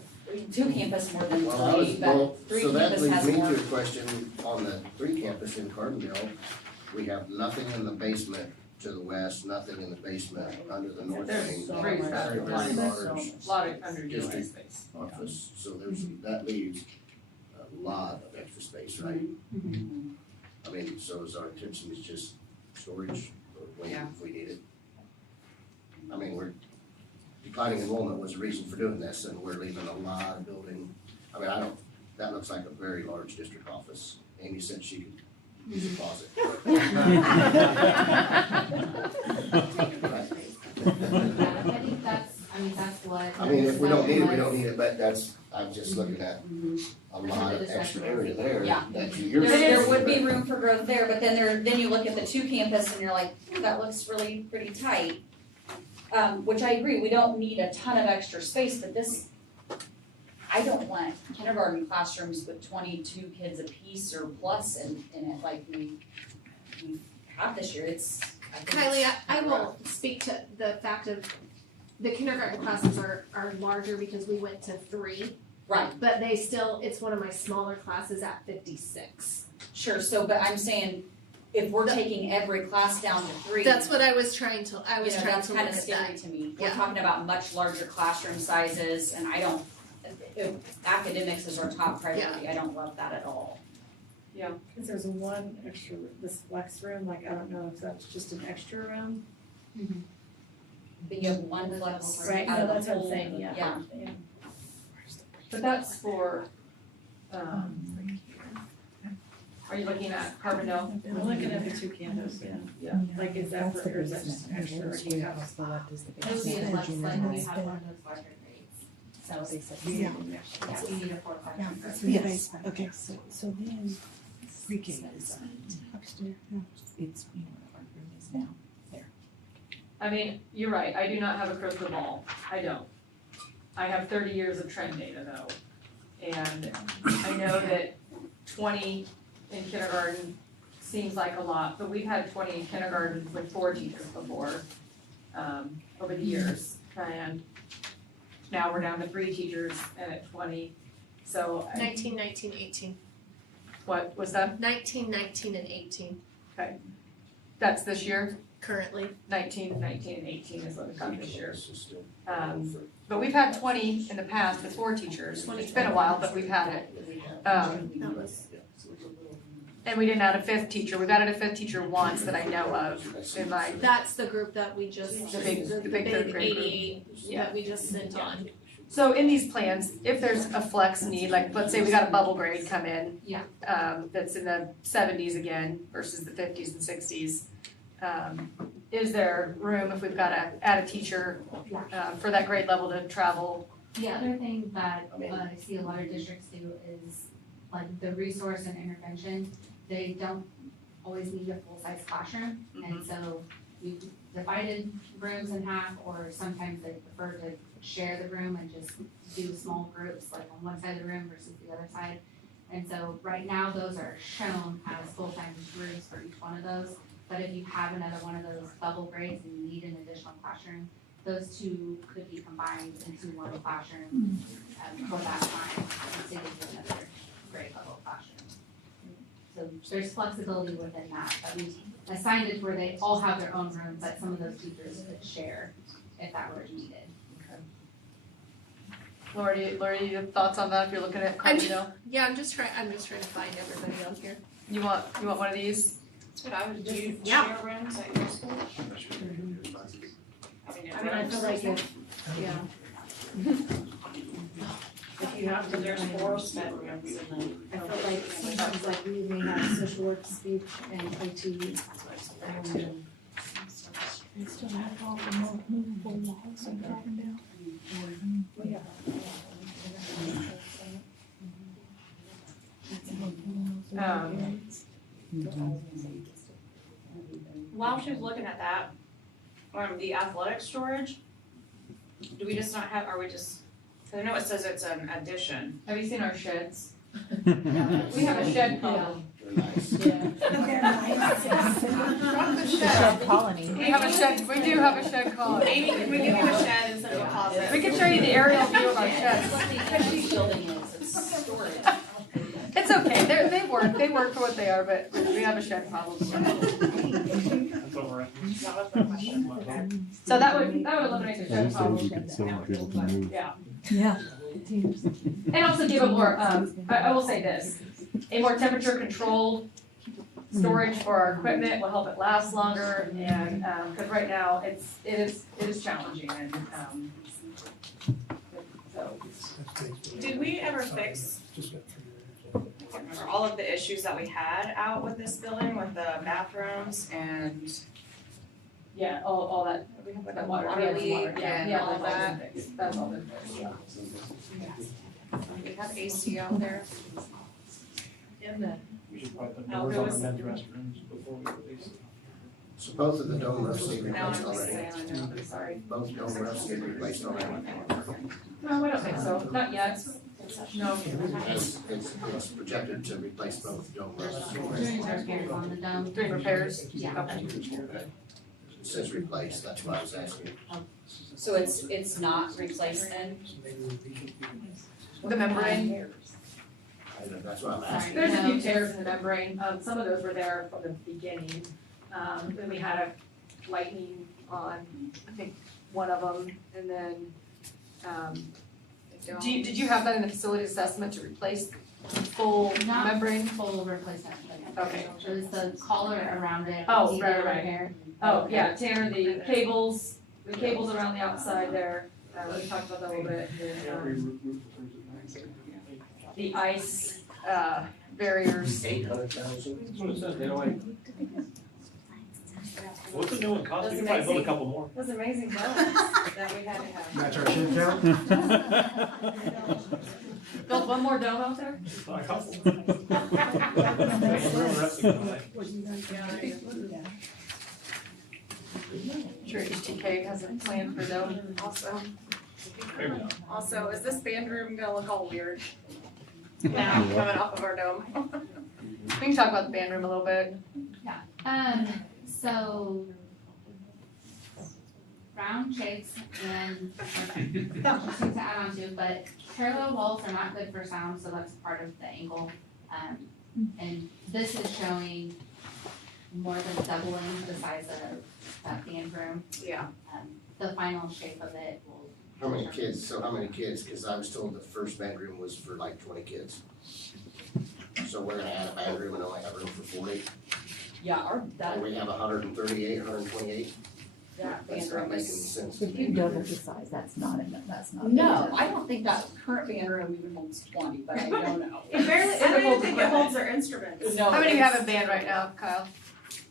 2 campus more than Well, I was, 3, well, but 3 so that campus leads has me more. to a question on the 3 campus in Carbondale. We have nothing in the basement to the west, nothing in the basement under the north There's wing. so Very, much very space. large lot of underutilized district space. office, so that leaves a lot of extra space, right? I mean, so is our intention is just storage or wait Yeah. if we need it? I mean, declining enrollment was the reason for doing this, and we're leaving a lot of building. I mean, that looks like a very large district office. Amy said she could use a closet. Yeah, I think that's what. I mean, if we don't need it, we don't need it, but I'm just looking at Mhm. a lot of extra area there. Yeah. That you're. There would be room for growth there, but then you look at the 2 campus and you're like, "Ooh, that looks really pretty tight." Which I agree, we don't need a ton of extra space, but I don't want kindergarten classrooms with 22 kids apiece or plus in it like we have this year. I think Kylie, it's I will rough. speak to the fact of the kindergarten classes are larger because we went to 3, Right, but it's one of my smaller classes at 56. sure, but I'm saying, if we're taking every class down to 3. That's what I was trying to, That's look kind of at scary that. to me. We're Yeah. talking about much larger classroom sizes, and if academics is our top priority, I don't love that at all. Cause there's one extra, this flex room, like, I don't know if that's just an extra room. But you have one flex Right, out no, of the that's what I'm whole- saying, yeah. But that's for, are you looking at Carbondale? I'm looking at the 2 campus, yeah. Like, is that for, or is that just an extra, or do you have? It would be a flex, like we have one of those larger grades. So, Yeah. yeah, we need a 4 classroom grade. Yes, okay, so then pre-K is upstairs, it's, our room is now there. I mean, you're right, I do not have a crystal ball, I don't. I have 30 years of trend data though, and I know that 20 in kindergarten seems like a lot, but we've had 20 in kindergarten with 4 teachers before, over the years, and now we're down to 3 teachers and at 20, so 19, 19, 18. what was that? 19, 19, and 18 That's this year, currently. 19, 19, and 18 is what we've got this year. It's just But we've had 20 in the past with 4 teachers. It's been a while, but we've had it. That was, And we didn't add a 5th teacher. We've added a 5th teacher once that I know of in my, that's the group that we just, The big the third big grade group. 88 that we just sent on. So in these plans, if there's a flex need, like let's say we got a bubble grade come in. Yeah. That's in the 70s again versus the 50s and 60s. Is there room if we've got to add a teacher for that grade level to travel? The other thing that I see a lot of districts do is like the resource and intervention, they don't always need a full-size classroom. And so we've divided rooms in half, or sometimes they prefer to share the room and just do small groups, like on one side of the room versus the other side. And so right now, those are shown as full-time rooms for each one of those. But if you have another one of those bubble grades and you need an additional classroom, those two could be combined into one classroom for that time, and so you get another grade level classroom. So there's flexibility within that, but we assigned it where they all have their own room, but some of those teachers could share if that were needed. Lori, do you have thoughts on that if you're looking at Carmino? Yeah, I'm just trying to find everybody on here. You want one of these? That's what I would do, Yeah. share rooms at your school? I mean, I feel like yeah. If you have to, There's 4 bedrooms and then. I feel like sometimes like we may have social work, speech, and IT. They still have all the movable walls and dropping down. While she's looking at that, the athletic storage, do we just not have, are we just, cause I know it says it's an addition. Have you seen our sheds? We have a shed problem. They're nice. Colony. We have a shed, we do have a shed colony. Maybe if we give you a shed instead of a closet. We can show you the aerial view of our sheds. This building is, it's storage. It's okay, they work for what they are, but we have a shed problem. That's what we're at. That was my question. So that would eliminate the I shed just said problem. you could still want people to move. Yeah, Yeah. and also give a more, I will say this, a more temperature controlled storage for our equipment will help it last longer, and, cause right now, it is challenging, and, so. Did we ever fix, I can't remember, all of the issues that we had out with this building, with the bathrooms and Yeah, all that, we have like that a water, water we had leak some and all that's all that? been fixed. That's all been fixed, yeah. We have AC out there. We should probably put doors on the men's restrooms before we release it. So both of the dome roofs need Now I'm replaced just already. saying, I know, I'm sorry. Both dome roofs need replaced already. No, I don't think so, not yet. No. It's projected to replace both dome roofs. Doing repairs on the dome. Doing repairs? Yeah. Okay. It says replace, that's why I was asking. So it's not replaced then? The membrane, That's why I'm asking. there's a few tears in the membrane, some of those were there from the beginning. Then we had a lightning on, I think, one of them, and then, did you have that in the facility assessment to replace full Not membrane? full replacement, but Okay. it was the collar around it. Oh, needed right. repair. Oh, yeah, Tanner, the cables around the outside there, we talked about that a little bit, and, the ice, barriers. 800,000. That's what it says, 808. What's the new one cost? We can probably build a couple more. Those amazing domes that we had to have. Match our shed count? Build one more dome out there? A couple. Sure, HTK has a plan for dome. Also, is this band room gonna look all weird? Now, coming off of our dome. We can talk about the band room a little bit. So round shapes and something to add on to, but parallel walls are not good for sound, so that's part of the angle. And this is showing more than doubling the size of that band room. Yeah. The final shape of it will. How many kids? So how many kids? Cause I was told the first bedroom was for like 20 kids. So we're gonna add a bedroom and only have room for 40. Yeah, our, And we have 138, 128. that That's band not room making is. sense to If you me. double the size, that's not enough, that's not. No, I don't think that current band room even holds 20, but I don't know. It barely, I don't even think it holds their instruments. No, How many do you have it's- in band right now, Kyle?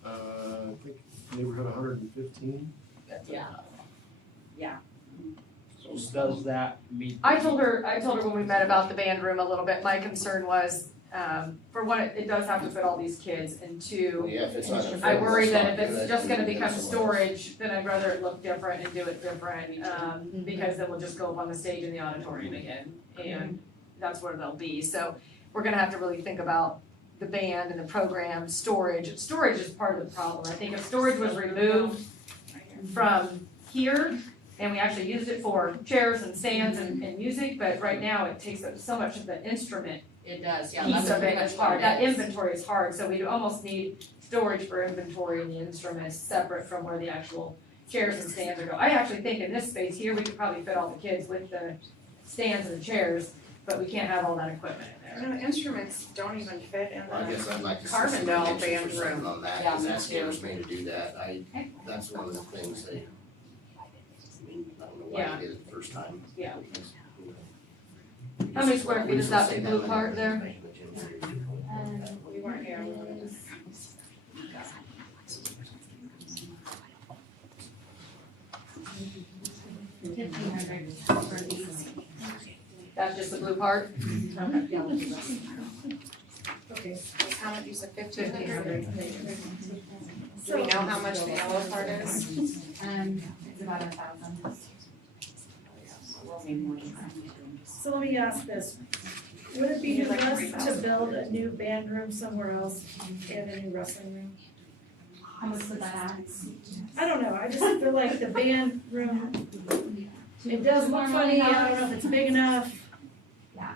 I think neighborhood 115. Yeah. So does that meet? I told her when we met about the band room a little bit, my concern was, for one, it does have to fit all these kids, and two, Yeah, if it's not gonna fit, I worry let's that not if do it's it. just gonna We can become get it somewhere else. storage, then I'd rather it look different and do it different, because then we'll just go up on the stage in the auditorium again, and that's where they'll be, so we're gonna have to really think about the band and the program, storage is part of the problem, I think if storage was removed from here, and we actually used it for chairs and stands and music, but right now it takes up so much of the instrument It does, yeah. piece that's of pretty it much is what hard, it that is. inventory is hard, so we almost need storage for inventory and the instruments separate from where the actual chairs and stands are going. I actually think in this space here, we could probably fit all the kids with the stands and the chairs, but we can't have all that equipment in there. The instruments don't even fit in I guess the, I'd like to see Carbon some Dome pictures band or something room. on that, Yeah, cause me that too. scares me to do that, that's one of the things they, I mean, I don't know why Yeah. they did it the first time. Yeah. Because, you know, How many square feet is that we big used to blue say part there? that we weren't here. we weren't here. That's just the blue part? Okay, How much, you said 1,500? Do we know how much the yellow part is? It's about 1,000. We'll need more than that. so let me ask this. Would it be You'd like us 3,000. to build a new band room somewhere else and a new wrestling room? How much would that add? I don't know, I just feel like the band room, it does look funny, I don't know if it's big enough. Yeah.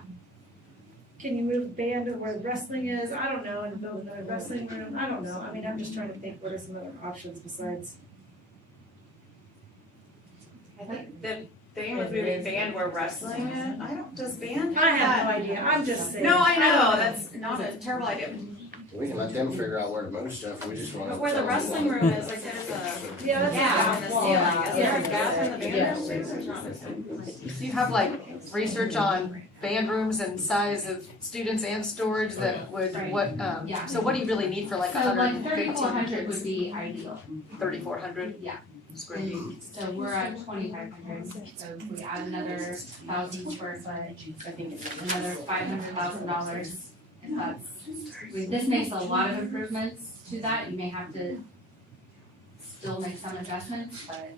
Can you move band to where wrestling is? I don't know, and build another wrestling room, I don't know, I mean, I'm just trying to think what are some other options besides. I think the thing with moving band where wrestling is, does band I have have no that? idea, I'm just saying. No, I don't know, that's not a terrible idea. We can let them figure out where to move stuff, we just wanna. But where the tell them wrestling what- room is, like there's a Yeah, that's a gap in the wall. ceiling, is there a Yeah. gap in the band Yeah. room? There's not. Do you have like research on band rooms and size of students and storage that would, Yeah. so what do you really need for like So like 115 3,400 would kids? be ideal. 3,400 Yeah. square feet. And so we're at 2,500, so if we add another 1,000 square foot, I think it's another $500,000. If that's, this makes a lot of improvements to that, you may have to still make some adjustments, but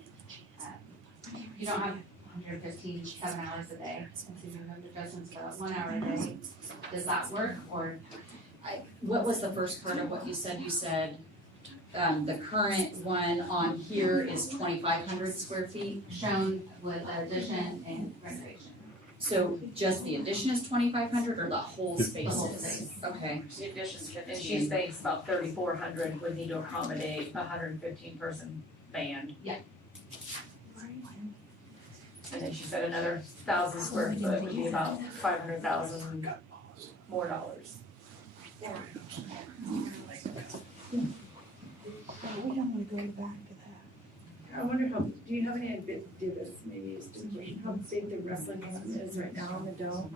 you don't have 115, 7 hours a day, so you can make adjustments for 1 hour a day. Does that work, or? What was the first part of what you said? You said, the current one on here is 2,500 square feet. Shown with addition and renovation. So just the addition is 2,500 or the whole space The whole is? space. Okay. The addition's And 15. she thinks about 3,400 would need to accommodate a 115 person band. Yeah. And then she said another 1,000 square foot would be about 500,000 more dollars. We don't wanna go back to that. I wonder how, do you have any idea, this maybe is a stupid question, how big the wrestling room is right now on the dome?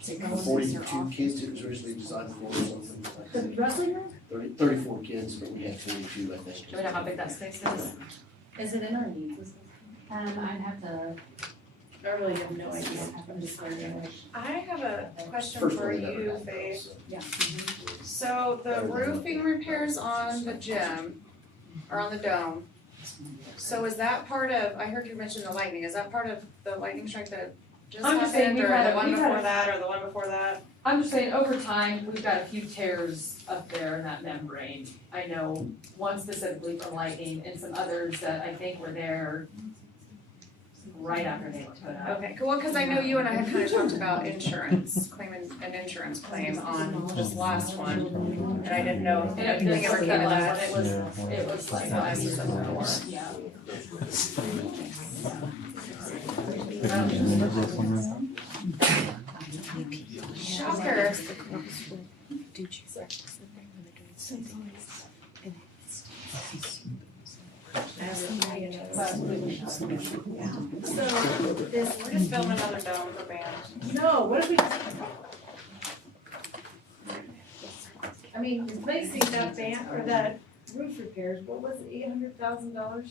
It's like 42 kids, it was originally designed for, or something like The that. wrestling room? 34 kids, but we had 42, I think. Do we know how big that space is? Is it in our needs? I'd have to, I really have no idea, I'm just learning. I have a question First for one we never you, had, Faith. so. Yeah. So the roofing repairs on the gym, or on the dome, so is that part of, I heard you mention the lightning, is that part of the lightning strike that just I'm just saying happened, we've or had the a- one we've had before a- that, or the one before that? I'm just saying, over time, we've got a few tears up there in that membrane. I know one specifically from lightning and some others that I think were there right after they were put up. Okay, cool, cause I know you and I had kinda talked about insurance, claiming an insurance claim on this last one, and I didn't know if And anything it ever was came of last that. one, it was like last or something more, yeah. Shocker. Did you breakfast in there when they're doing something? And it's. So this, We're just building another dome for band. no, what if we just? I mean, replacing that band or that roof repairs, what was it, $800,000?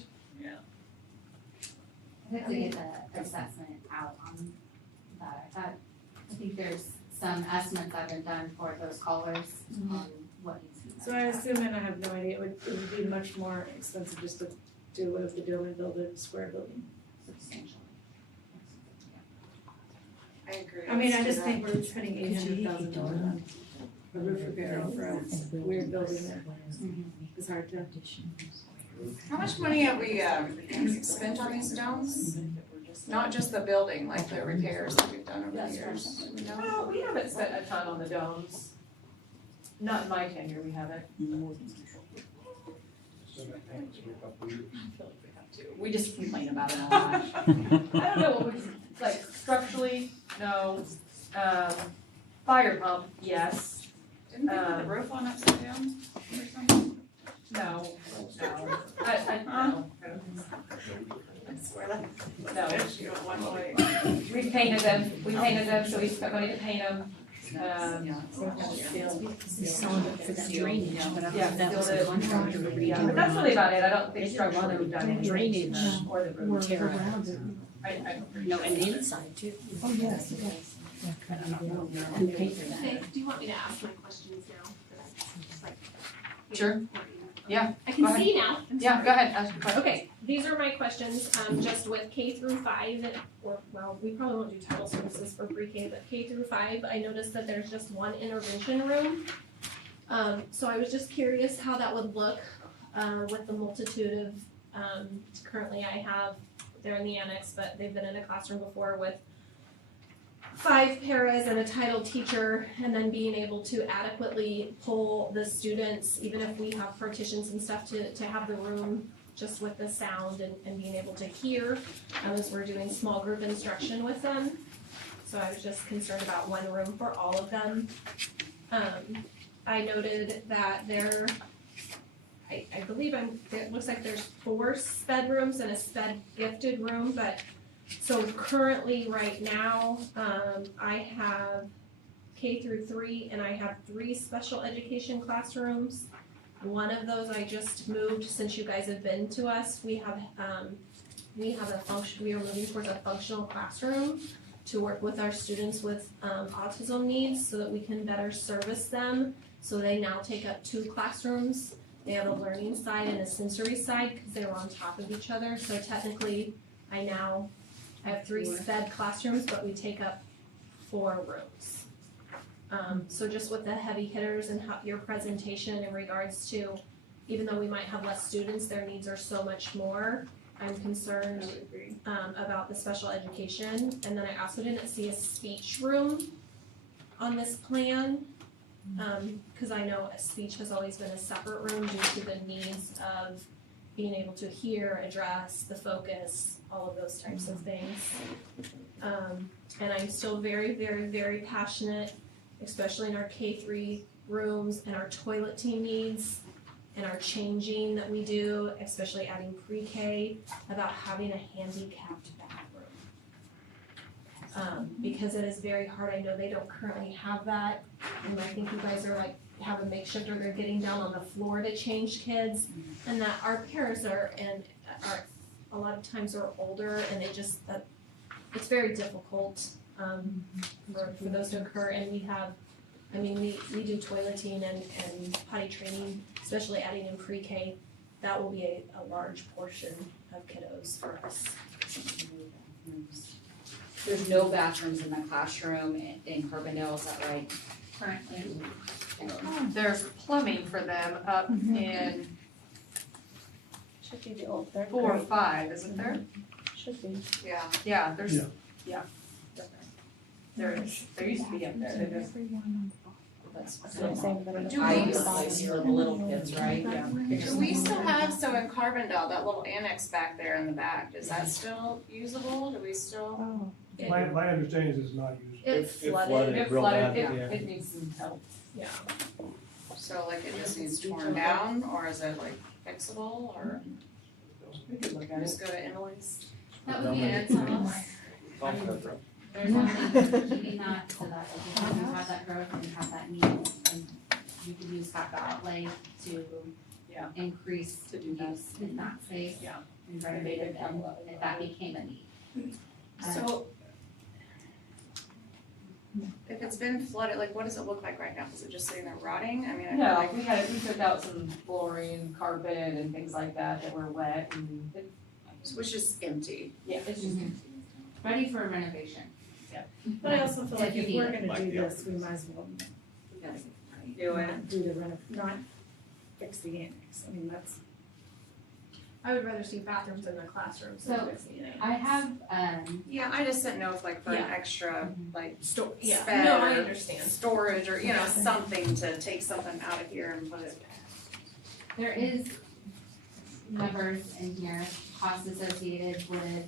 I have to get the assessment out on that. I think there's some estimates that have been done for those colors on what needs to be done. So I assume, and I have no idea, it would be much more expensive just to do what if the dome and build a square building. Substantially. I agree. I mean, I Let's do just that. think we're spending $800,000 on a roof repair for a weird building that is hard to. How much money have we, spent on these domes? Not just the building, like the repairs that we've done over the years, you know? No, we haven't spent a ton on the domes. Not in my tenure, we haven't. We just complain about it a lot. I don't know what we, like structurally, no. Fire pump, yes. Didn't we put the roof on upside down or something? No, no. No. I swear that. No. You don't want to like. We painted them, so we spent money to paint them. Yeah. For that drainage, but I Yeah, thought that was still a contractor to Yeah, redo. but that's really about it, I don't think They did a lot structurally of we've done anything. drainage Or the roof. work around it. I don't No, and the inside too. Oh, yes, yes. Who paid for that? Okay, do you want me to ask my questions now? Just like- Sure. Yeah, I go can ahead. see now. I'm Yeah, sorry. go ahead, ask your question. Okay, these are my questions, just with K through 5, or, well, we probably won't do title services for pre-K, but K through 5, I noticed that there's just one intervention room. So I was just curious how that would look, with the multitude of, currently I have, they're in the annex, but they've been in a classroom before with 5 paras and a title teacher, and then being able to adequately pull the students, even if we have partitions and stuff, to have the room just with the sound and being able to hear, as we're doing small group instruction with them. So I was just concerned about one room for all of them. I noted that there, I believe it looks like there's 4 sped rooms and a sped gifted room, but so currently, right now, I have K through 3 and I have 3 special education classrooms. One of those I just moved since you guys have been to us. We are moving towards a functional classroom to work with our students with autism needs so that we can better service them. So they now take up 2 classrooms. They have a learning side and a sensory side because they were on top of each other. So technically, I have 3 sped classrooms, but we take up 4 rooms. So just with the heavy hitters and your presentation in regards to, even though we might have less students, their needs are so much more. I'm concerned about the special education. And then I also didn't see a speech room on this plan. Because I know speech has always been a separate room due to the needs of being able to hear, address, the focus, all of those types of things. And I'm still very, very, very passionate, especially in our K3 rooms and our toilet team needs and our changing that we do, especially adding pre-K, about having a handicapped bathroom. Because it is very hard. I know they don't currently have that. And I think you guys are like, have a makeshift or they're getting down on the floor to change kids. And that our parents are a lot of times are older and it's very difficult for those to occur. And we do toileting and potty training, especially adding in pre-K. That will be a large portion of kiddos for us. There's no bathrooms in the classroom in Carbondale, is that right? Currently? There's plumbing for them up in Should be the old third 4 or 5, isn't there? Should be. Yeah. Yeah, there's, Yeah. yeah. There is, there used to be up there, there's. That's Do I we- use place for the little kids, right? Yeah. Do we still have, so in Carbondale, that little annex back there in the back, is that still usable? Do we still? Oh. My understanding is it's not usable. It flooded. It real bad, It yeah. it needs some help. Yeah. So like it just needs torn down, or is it like fixable, or We could look at just go to Emily's? That would be an tunnel. There's only keeping that so that if you have that growth and have that need, and you could use capital outlay to Yeah. increase To do that. use in that space. Yeah. And renovate it then if that became a need. So if it's been flooded, like what does it look like right now? Is it just sitting there rotting? I mean, I feel No, like we took out some flooring, carpet and things like that were wet and it, it was just empty. yeah, it's just. Ready for renovation. But I also feel like if we're gonna Like do the this, we might as well Do it. not do not fix the annex. I mean, that's, I would rather see bathrooms in the classrooms So, than fix the annex. I have, Yeah, I just didn't know if like for an Yeah. extra like Yeah, sped no, I or understand. storage or, you know, something to take something out of here and put it. there is numbers in here, costs associated with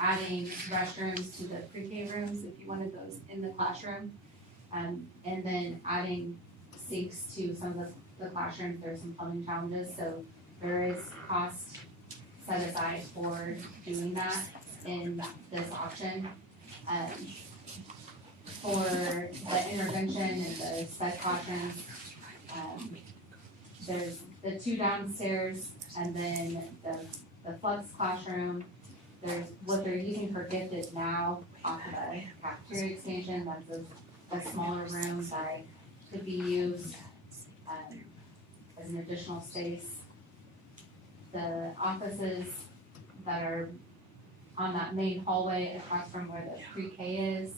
adding restrooms to the pre-K rooms if you wanted those in the classroom. And then adding sinks to some of the classrooms, there's some plumbing challenges, so there is cost set aside for doing that in this option. For the intervention and the sped classrooms, there's the two downstairs and then the flex classroom. There's what they're using for gifted now off of the cafeteria expansion, that's a smaller room that could be used as an additional space. The offices that are on that main hallway across from where the pre-K is,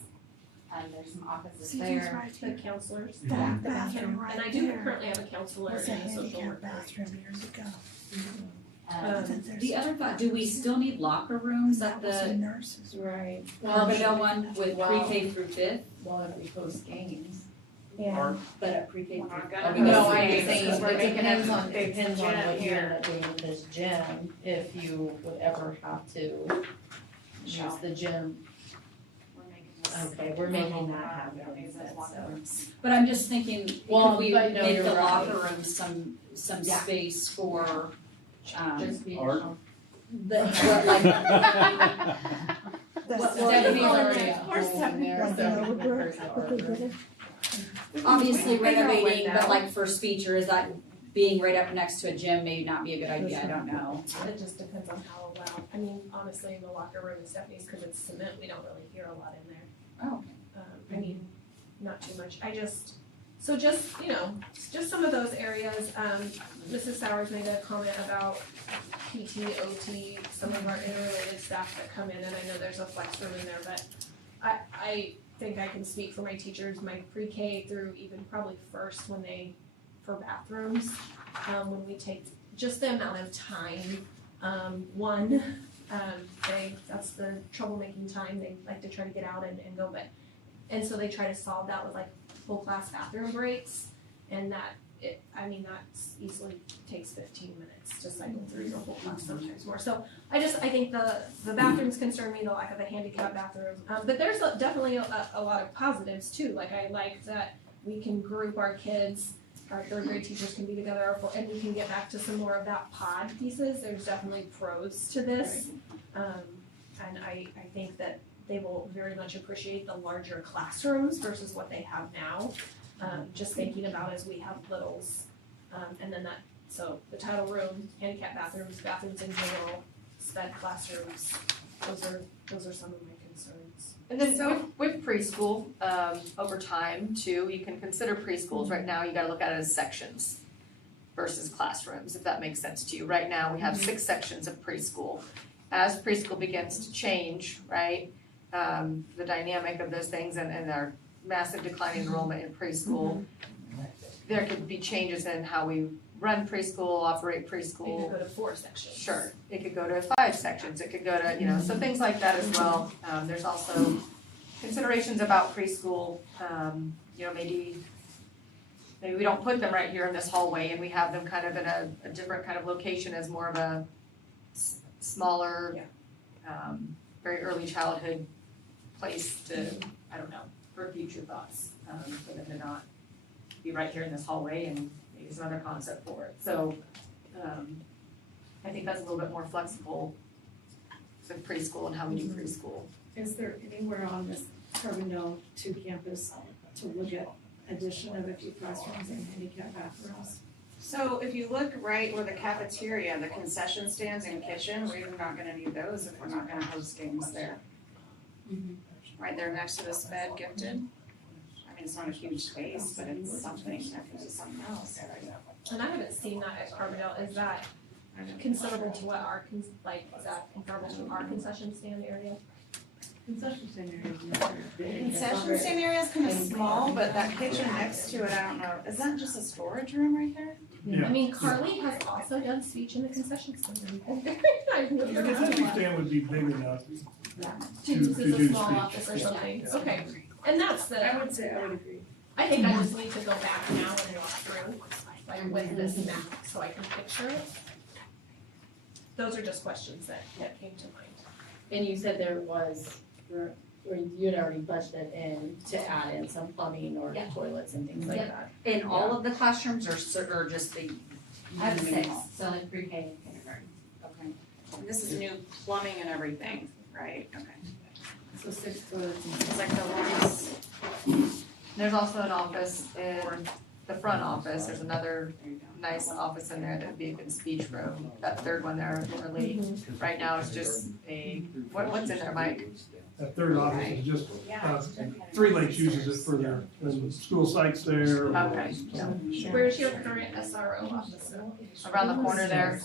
there's some offices there. The counselors. Yeah. the bathroom right And I do currently have a counselor was a and a social handicap worker. bathroom years ago. The other thought, do we still need locker rooms at That was the nurses. Right. Carbondale one with Wow. pre-K through fifth, Well, if we post games. Yeah. but at pre-K We're through? not gonna. Okay. No, post I'm games, just saying, we're it making depends a on, big depends on gym what you here. end up doing with this gym, if you would ever have to use the gym. We're making this. Okay, we're making that Yeah, happen these are instead, locker so. rooms. But I'm just thinking, Well, could we but no, make the you're right. locker room some Yeah. space for, Just be Art. additional. the, what, like, Stephanie's already at Of course, home in there, like, so over, there's the art room. obviously I know renovating, what but that- like for speech, or is that being right up next to a gym may not be a good idea, I don't know. It just depends on how loud. I mean, honestly, in the locker room in Stephanie's, because it's cement, we don't really hear a lot in there. Oh. I mean, not too much. So just, you know, just some of those areas. Mrs. Sowers made a comment about PT, OT, some of our interrelated staff that come in, and I know there's a flex room in there, but I think I can speak for my teachers, my pre-K through even probably first for bathrooms, when we take just the amount of time, that's the troublemaking time, they like to try to get out and go, and so they try to solve that with like full class bathroom breaks, and that easily takes 15 minutes to cycle through the whole class, sometimes more. So I think the bathrooms concern me, the lack of a handicap bathroom, but there's definitely a lot of positives too. Like I like that we can group our kids, our third grade teachers can be together, and we can get back to some more of that pod pieces. There's definitely pros to this, and I think that they will very much appreciate the larger classrooms versus what they have now. Just thinking about as we have littles, and then so the title room, handicap bathrooms in general, sped classrooms, those are some of my concerns. And then with preschool, over time too, you can consider preschools. Right now, you gotta look at it as sections versus classrooms, if that makes sense to you. Right now, we have 6 sections of preschool. As preschool begins to change, right, the dynamic of those things and our massive decline in enrollment in preschool, there could be changes in how we run preschool, operate Maybe preschool. go to 4 sections. Sure, it could go to 5 sections, it could go to, so things like that as well. There's also considerations about preschool, maybe we don't put them right here in this hallway and we have them kind of in a different kind of location as more of a smaller, very early childhood place to, I don't know, for future thoughts, for them to not be right here in this hallway and maybe some other concept for it. So, I think that's a little bit more flexible with preschool and how we do preschool. Is there anywhere on this Carbondale 2 campus to look at addition of a few classrooms and handicap bathrooms? So if you look right where the cafeteria, the concession stands and kitchen, we're not gonna need those if we're not gonna host games there. Right there next to the sped gifted. I mean, it's not a huge space, but it's something, that gives us something else. And I haven't seen that at Carbondale, is that considerable to what our, is that comparable to our concession stand area? Concession stand area is not very big. Concession stand area is kind of small, but that kitchen next to it, I don't know, is that just a storage room right there? I mean, Carly has also done speech in the concession stand. The concession stand would be big enough. To use as a do small speech. office or something, okay, and that's I would say, I would agree. I think I just need to go back now and walk through, like with this map, so I can picture it. Those are just questions that came to mind. And you said there was, or you had already budgeted in to add in some plumbing or Yeah. toilets and things like that. In all of the classrooms or just the? I have 6, so like pre-K and kindergarten. Okay. And this is new plumbing and everything, right? Okay. So 6 toilets and It's like the ones, There's also an office in the front office, there's another nice office in there that would be a good speech room. That third one there, really, right now is just what's in there, Mike? That third office is just, Three Lakes uses it for their school sites there. Okay. Where's your current SRO office? Around the corner there,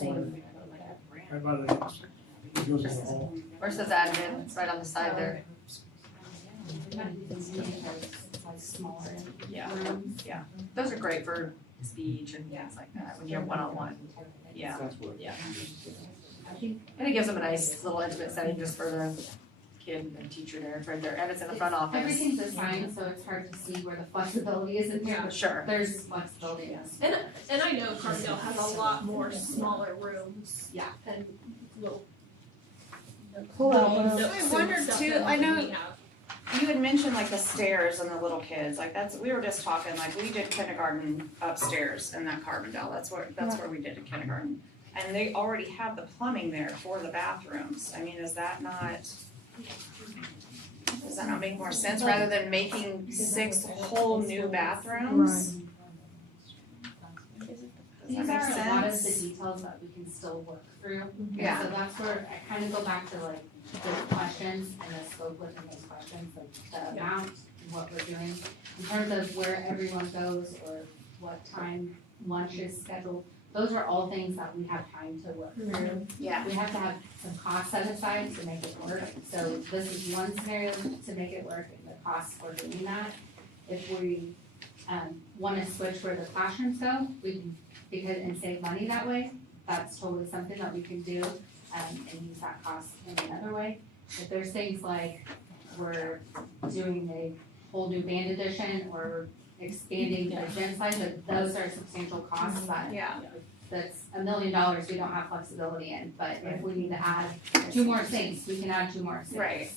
Right by the, it goes in the hall. where it says admin, it's right on the side there. Smaller. Yeah. Those are great for speech and things like that, when you have one-on-one. Yeah. Yeah. And it gives them a nice little intimate setting just for the kid and teacher there, it's right there, and it's in the front office. Everything's assigned, so it's hard to see where the flexibility is in here, but Sure. there's flexibility, yes. And I know Carbondale has a lot more smaller rooms. Yeah. And little. Pull out one of nooks I and wondered stuff too, that I know- we have. you had mentioned like the stairs and the little kids, like we were just talking, like we did kindergarten upstairs in that Carbondale, that's where we did a kindergarten. And they already have the plumbing there for the bathrooms, I mean, does that not make more sense rather than making 6 whole new bathrooms? Does These that are make a lot of the sense? details that we can still work through. Yeah. So that's where I kind of go back to like the questions and the scope within those questions, like the amount, and what we're doing. In terms of where everyone goes or what time lunch is scheduled, those are all things that we have time to work through. Yeah. We have to have some costs set aside to make it work, so this is one scenario to make it work and the costs for doing that. If we, wanna switch where the classrooms go, we can, and save money that way, that's totally something that we can do, and use that cost in another way. If there's things like we're doing a whole new band edition or expanding the gym size, those are substantial costs that Yeah. that's $1 million we don't have flexibility in, but if we need to add 2 more sinks, we can add 2 more sinks. Right.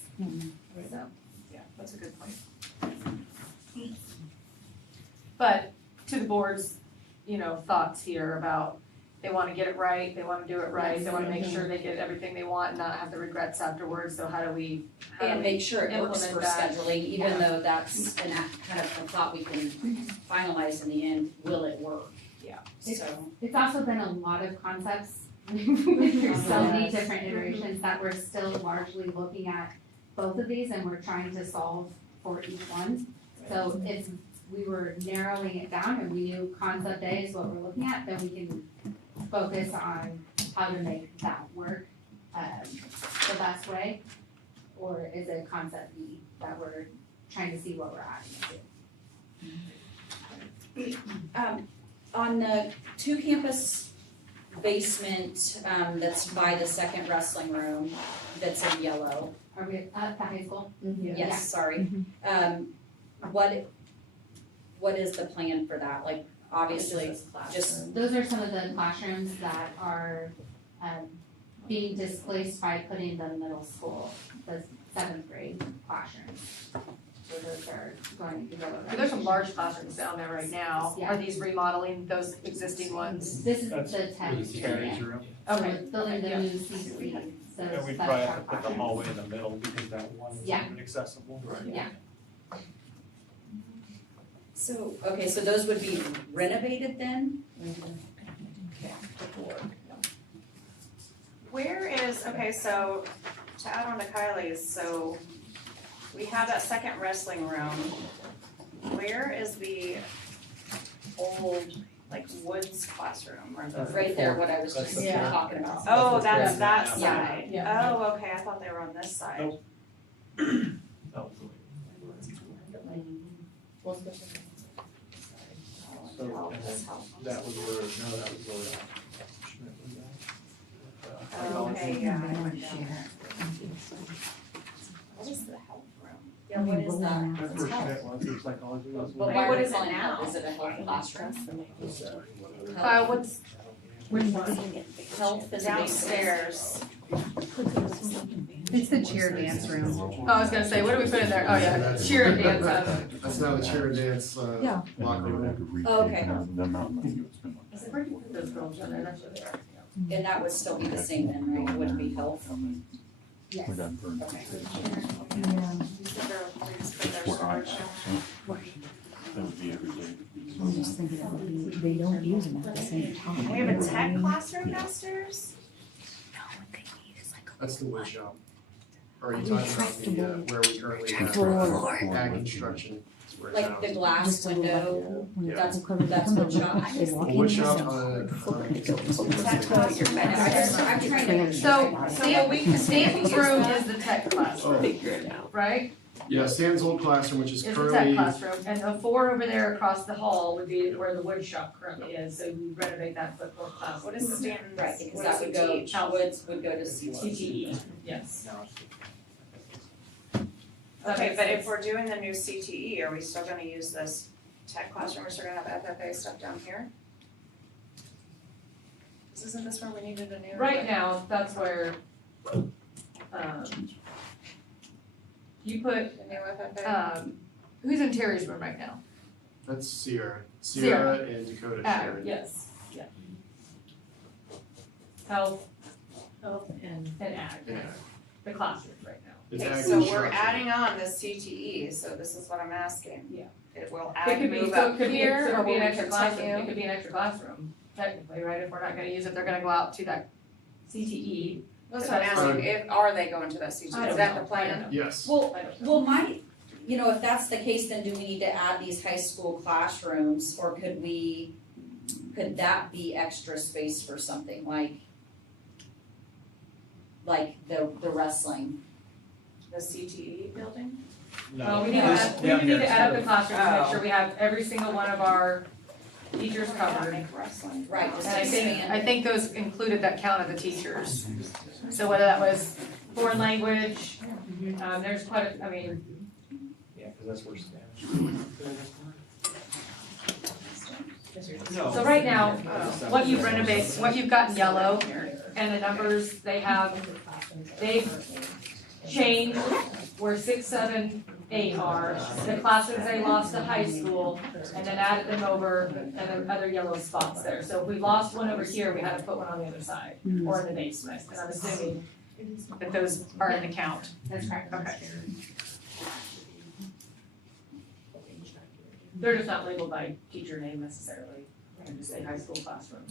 So, Yeah, that's a good point. But to the board's, thoughts here about, they wanna get it right, they wanna do it right, they wanna make sure they get everything they want and not have the regrets afterwards, so how do we And make sure it works for implement that? scheduling, even though that's kind of a thought we can finalize in the end, will it work? Yeah. So, it's also been a lot of concepts, there's so many different iterations that we're still largely looking at both of these and we're trying to solve for each one. So if we were narrowing it down and we knew concept A is what we're looking at, then we can focus on how to make that work the best way. Or is it concept B that we're trying to see what we're adding to? on the 2 campus basement, that's by the second wrestling room, that's in yellow. Are we at the high school? Yes, sorry. What is the plan for that? Like, obviously, just, Those are some of the classrooms that are being displaced by putting the middle school, the 7th grade classrooms. So those are going to go over. There's some large classrooms down there right now. Yeah. Are these remodeling those existing ones? This is That's the tech Terry's area. room. So Okay, we're building the yeah. new CC, so And we that's probably our have to put the classroom. hallway in the middle because that one is Yeah. inaccessible. Yeah. So, okay, so those would be renovated then? Where is, okay, so to add on to Kylie's, so we have that second wrestling room. Where is the old, like, Woods classroom or the? Right there, what I was That's just the Yeah. talking about. Oh, That's that's that the- side. Yeah. Oh, okay, I thought they were on this side. Nope. Oh, So, and then that was where, no, that was where, Schmidt was at. Oh, okay, yeah, I went down there. What is the health room? Yeah, what is that? That's where Schmidt was, where psychology was. But Wait, why what are we is it calling now? Is it a health classroom? What's, which one? Health is Downstairs. It's the cheer dance room. Oh, I was gonna say, what do we put in there? Oh, yeah, cheer and dance. That's now the cheer and dance, Yeah. locker room. Oh, okay. I said, where do you put those girls in there? That's what they are. And that would still be the same then, right? It wouldn't be health? Yes. Okay. You said they just put their storage down. I'm just thinking that would be, they don't use them at the same time. We have a tech classroom downstairs? That's the wood shop. Or are you talking about the, where we currently have Floor. ag construction? That's where it's Like the housed. glass window, Yeah. that's wood shop. They walk The in wood and shop, Tech classroom. I'm trying to. So, Stanton's room is the tech classroom, right? yeah, Stan's old classroom, which is Is the tech currently, classroom, and the four over there across the hall would be where the wood shop currently is, so we renovate that for fourth class. What is Stanton's? Right, because what that does would he go, teach? Woods would go to CTE. CTE, yes. Okay, but if we're doing the new CTE, are we still gonna use this tech classroom, we're still gonna have FFA stuff down here? Isn't this where we needed a new? Right now, that's where, you put, The new FFA? who's in Terry's room right now? that's Sierra. Sierra. Sierra and Dakota shared. Yes, yeah. Health And and ag, Yeah. the classrooms right now. It's Okay, ag so we're construction. adding on the CTE, so this is what I'm asking. Yeah. It will It add could be, move so it up could be, here, so it or could be will an we extra classroom, it continue? could be an extra classroom, technically, right, if we're not gonna use it, they're gonna go out to that CTE. That's what I'm asking, if, are they going to that CTE, I is don't that know. the plan? I don't Yes. Well, I don't know. well, if that's the case, then do we need to add these high school classrooms, or could that be extra space for something like the wrestling? The CTE building? Well, we need to this add, we down do need here to add up the is classrooms, to make Oh. sure we have every single one of our teachers covered. Make wrestling. Right, And just I think those included that count of the teachers. So whether that was foreign language, there's quite a, I mean, Yeah, because that's where Spanish. so right now, what you've renovated, what you've got in yellow, and the numbers they have, they've changed where 6, 7, 8 are. The classes they lost to high school, and then added them over, and then other yellow spots there. So if we lost one over here, we had to put one on the other side, or in the basement, and I'm assuming that those are in the count. That's correct. Okay. They're just not labeled by teacher name necessarily, they just say high school classroom.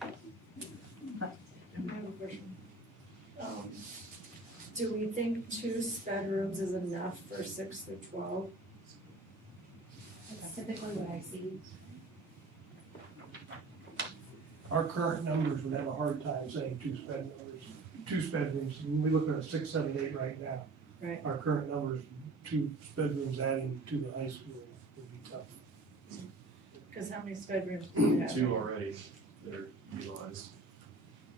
I have a question. Do we think 2 bedrooms is enough for 6 through 12? That's typically what I see. Our current numbers would have a hard time saying two bedrooms, and we look at a 6, 7, 8 right now. Right. Our current numbers, 2 bedrooms adding to the high school would be tough. Cause how many bedrooms do you have? 2 already that are utilized.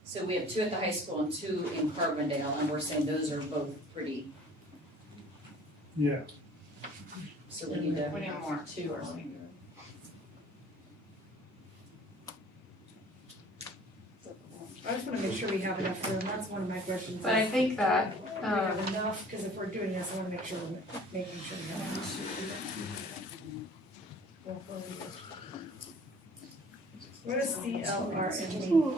So we have 2 at the high school and 2 in Carbondale, and we're saying those are both pretty, Yeah. so we need to. We need more. 2 or something. I just wanna make sure we have enough room, that's one of my questions. But I think that, Do we have enough, cause if we're doing this, I wanna make sure we're making sure we have enough. What does CLRN mean?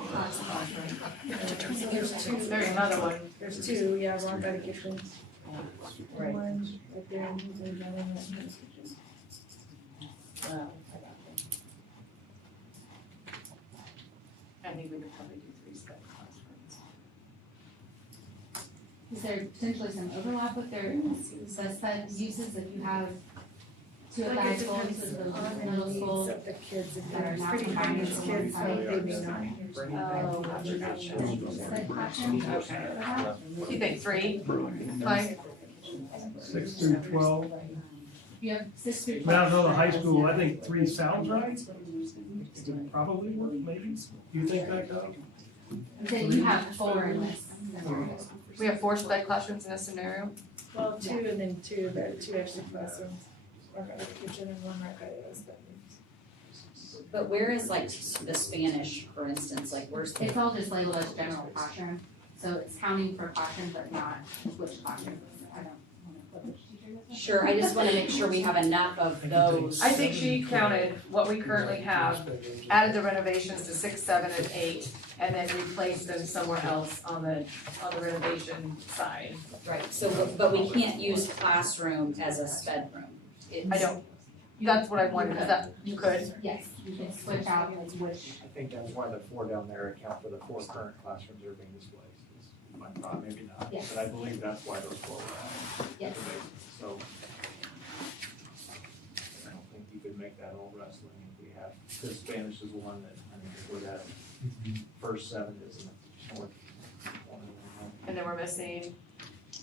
There's two. there's another one. There's two, yeah, wrong by the kitchen. One right there, and there's another one. I think we could probably do 3 sped classrooms. Is there potentially some overlap with their, the sped uses if you have two of the high schools with the middle school? Except the kids, if that are they're now pretty combined finance into kids, one so site? they may not. Sped classrooms? You think 3? Like, 6 through 12. You have 6 through I 12. don't know the high school, I think 3 sounds right. Probably work, maybe. You think that, Doug? So you have 4 in this. we have 4 sped classrooms in this scenario. Well, 2 and then 2, but 2 extra classrooms. One right by the kitchen and one right by the bedrooms. But where is like the Spanish, for instance, like where's the? It's all just labeled as general classroom, so it's counting for classroom, but not which classroom. I don't wanna put which teacher this is. Sure, I just wanna make sure we have enough of those. I think she counted what we currently have, added the renovations to 6, 7, and 8, and then replaced them somewhere else on the renovation side. Right, so, but we can't use classroom as a sped room. I don't, that's what I wanted, is that, you could? Yes, you can switch out like which. I think that's why the 4 down there account for the 4 current classrooms that are being displaced, is my thought, maybe not. Yes. But I believe that's why those 4 were added. Yes. So. I don't think you could make that all wrestling if we have, because Spanish is one that, I think, where that first 7 is in the fourth one. And then we're missing,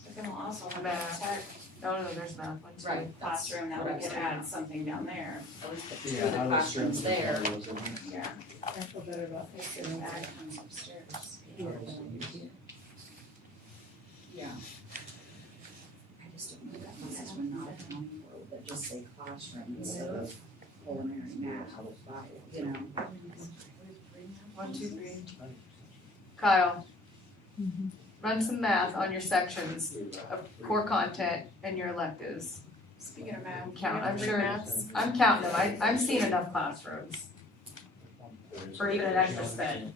But then we'll also have Math. a tech no, there's math, 1, 2. Right. classroom that we could add something down there. At least put 2 Yeah, of the how those classrooms students there. are those in here. Yeah. I feel better about this. Ag comes upstairs. Yeah. I just don't know that unless we're not accounting for, but just say classroom instead of culinary math, you know. 1, 2, 3. Kyle, run some math on your sections of core content and your electives. Speaking of math. Count, I'm three sure, maths. I'm counting them, I'm seeing enough classrooms for even an extra sped.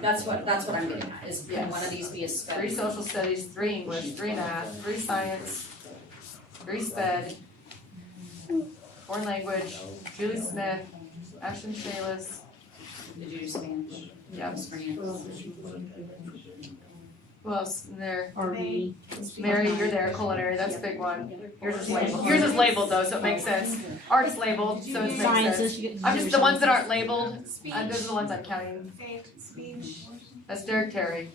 That's what I'm getting at, is can one of these be a 3 sped? social studies, 3 English, 3 math, 3 science, 3 sped, 4 language, Julie Smith, Ashton Shalis, Did you do Spanish? yep. Spanish. Who else in there? RV. Mary, you're there, culinary, that's a big one. Yours is labeled though, so it makes sense. Art's labeled, so it makes sense. Sciences, you get. I'm just, the ones that aren't labeled, those are the ones I'm counting. Speech. That's Derek Terry.